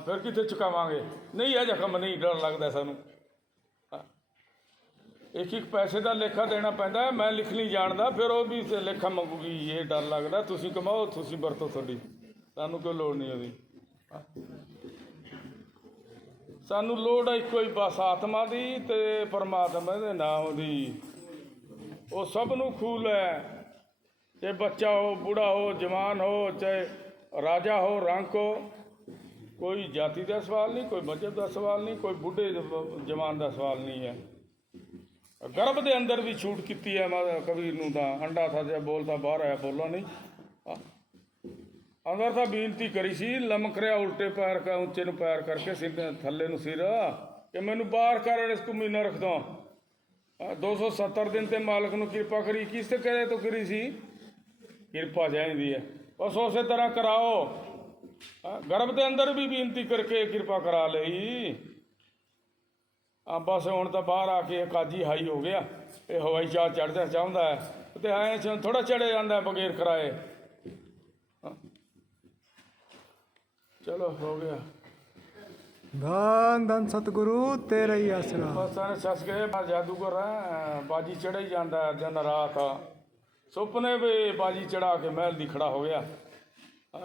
ਫਿਰ ਕਿੱਥੇ ਚੁਕਾਵਾਂਗੇ? ਨਹੀਂ ਇਹ ਜ਼ਖਮ ਨਹੀਂ, ਡਰ ਲੱਗਦਾ ਸਾਨੂੰ। ਇੱਕ ਪੈਸੇ ਦਾ ਲੇਖਾ ਦੇਣਾ ਪੈਂਦਾ, ਮੈਂ ਲਿਖ ਨਹੀਂ ਜਾਣਦਾ, ਫਿਰ ਉਹ ਵੀ ਲੇਖਾ ਮੰਗੂਗੀ। ਇਹ ਡਰ ਲੱਗਦਾ, ਤੁਸੀਂ ਕਮਾਓ, ਤੁਸੀਂ ਵਰਤੋ, ਤੁਹਾਡੀ ਸਾਨੂੰ ਕੋਈ ਲੋੜ ਨਹੀਂ ਉਹਦੀ। ਸਾਨੂੰ ਲੋੜ ਹੈ ਇੱਕੋ ਹੀ ਬਸ, ਆਤਮਾ ਦੀ ਤੇ ਪਰਮਾਤਮਾ ਦੇ ਨਾਮ ਦੀ। ਉਹ ਸਭ ਨੂੰ ਖੂਲ ਹੈ, ਚਾਹੇ ਬੱਚਾ ਹੋ, ਬੁੜਾ ਹੋ, ਜਵਾਨ ਹੋ, ਚਾਹੇ ਰਾਜਾ ਹੋ, ਰੰਕ ਹੋ। ਕੋਈ ਜਾਤੀ ਦਾ ਸਵਾਲ ਨਹੀਂ, ਕੋਈ ਮਜ਼ਹਬ ਦਾ ਸਵਾਲ ਨਹੀਂ, ਕੋਈ ਬੁੱਢੇ ਜਵਾਨ ਦਾ ਸਵਾਲ ਨਹੀਂ ਹੈ। ਗਰਭ ਦੇ ਅੰਦਰ ਵੀ ਛੂਟ ਕੀਤੀ ਹੈ ਕਬੀਰ ਨੂੰ ਤਾਂ। ਅੰਡਾ ਥਾ ਜੇ ਬੋਲਦਾ ਬਾਹਰ ਆਇਆ, ਬੋਲਾ ਨਹੀਂ। ਅੰਦਰ ਤਾਂ ਬੇਨਤੀ ਕਰੀ ਸੀ, ਲਮਕ ਰਿਹਾ ਉਲਟੇ ਪੈਰ ਕਾ, ਉੱਚੇ ਨੂੰ ਪੈਰ ਕਰਕੇ, ਸਿਰ ਥੱਲੇ ਨੂੰ ਸਿਰ, ਕਿ ਮੈਨੂੰ ਬਾਹਰ ਕਰ, ਇਸ ਨੂੰ ਮਹੀਨਾ ਰੱਖ ਦੋ। 270 ਦਿਨ ਤੇ ਮਾਲਕ ਨੂੰ ਕਿਰਪਾ ਕਰੀ, ਕਿਸ ਤੇ ਕਹੇ ਤੋਂ ਕਰੀ ਸੀ, ਕਿਰਪਾ ਚਾਹੀਦੀ ਹੈ। ਬਸ ਉਸੇ ਤਰ੍ਹਾਂ ਕਰਾਓ। ਗਰਭ ਦੇ ਅੰਦਰ ਵੀ ਬੇਨਤੀ ਕਰਕੇ ਕਿਰਪਾ ਕਰਾ ਲਈ। ਬਸ ਹੁਣ ਤਾਂ ਬਾਹਰ ਆ ਕੇ ਕਾਜੀ ਹਾਈ ਹੋ ਗਿਆ। ਇਹ ਹਵਾਈ ਜਹਾਜ਼ ਚੜ੍ਹਦਾ ਚਾਹੁੰਦਾ ਹੈ, ਤੇ ਐਂ ਥੋੜਾ ਚੜ੍ਹਿਆ ਜਾਂਦਾ ਬਗੈਰ ਕਿਰਾਏ। ਚਲੋ ਹੋ ਗਿਆ। ਧੰਨ ਧੰਨ ਸਤਿਗੁਰੂ ਤੇਰਾ ਹੀ ਆਸਰਾ। ਬਸ ਸਾਰੇ ਸੱਸ ਗਏ, ਜਾਦੂਗਰ ਹੈ, ਬਾਜੀ ਚੜ੍ਹ ਹੀ ਜਾਂਦਾ ਦਿਨ ਰਾਤ। ਸੁਪਨੇ ਵੀ ਬਾਜੀ ਚੜਾ ਕੇ ਮਹਿਲ ਦੀ ਖੜਾ ਹੋ ਗਿਆ।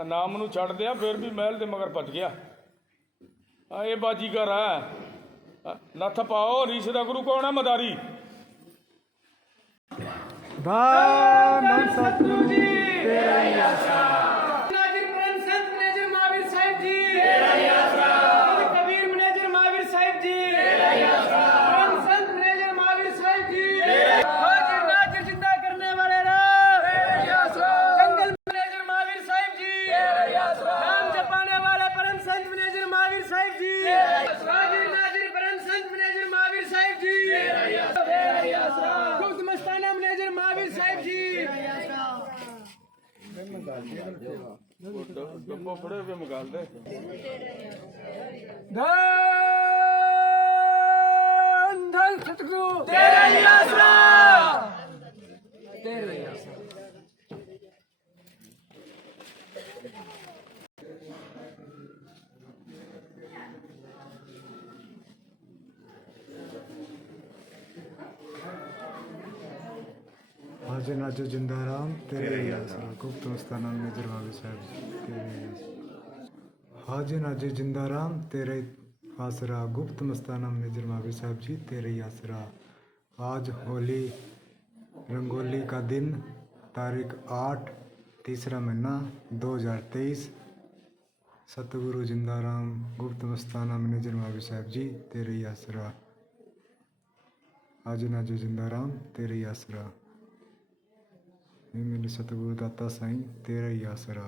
ਨਾਮ ਨੂੰ ਛੱਡ ਦਿਆ, ਫਿਰ ਵੀ ਮਹਿਲ ਦੇ ਮਗਰ ਭੱਜ ਗਿਆ। ਇਹ ਬਾਜੀਗਰ ਹੈ। ਨੱਥ ਪਾਓ, ਰੀਸ਼ ਦਾ ਗੁਰੂ ਕੌਣ ਹੈ? ਮਦਾਰੀ। ਧੰਨ ਧੰਨ ਸਤਿਗੁਰੂ ਤੇਰਾ ਹੀ ਆਸਰਾ। नाजिर परम संत मैनेजर महावीर साहिब जी, तेरा ही आसरा। कबीर मैनेजर महावीर साहिब जी, तेरा ही आसरा। परम संत मैनेजर महावीर साहिब जी, हाजिर नाजिर जिंदा करने वाले राम, तेरा ही आसरा। जंगल मैनेजर महावीर साहिब जी, तेरा ही आसरा। नाम जपाने वाले परम संत मैनेजर महावीर साहिब जी, तेरा ही आसरा। हाजिर नाजिर परम संत मैनेजर महावीर साहिब जी, तेरा ही आसरा, तेरा ही आसरा। गुप्त मस्ताना मैनेजर महावीर साहिब जी, तेरा ही आसरा। ਡੱਬੋ ਫੜੇ ਵੀ ਮਗਾਲ ਦੇ। धन धन सतगुरु तेरा ही आसरा, तेरा ही आसरा। ਹਾਜ਼ਰ ਨਾਜ਼ਰ ਜਿੰਦਾ ਰਾਮ ਤੇਰੇ ਹੀ ਆਸਰਾ। ਗੁਪਤ ਮਸਤਾਨਾ ਮੇਜਰ ਬਾਬਾ ਸਾਹਿਬ ਤੇਰੇ ਹੀ ਆਸਰਾ। ਹਾਜ਼ਰ ਨਾਜ਼ਰ ਜਿੰਦਾ ਰਾਮ ਤੇਰੇ आसरा। गुप्त मस्ताना मेजर महावीर साहब जी तेरे ही आसरा। आज होली रंगोली का दिन, तारीख 8 तीसरा महीना 2023। सतगुरु जिंदाराम गुप्त मस्ताना मेजर महावीर साहब जी तेरे ही आसरा। आज नाजो जिंदाराम तेरे ही आसरा। ये मेरे सतगुरु दाता साईं तेरा ही आसरा।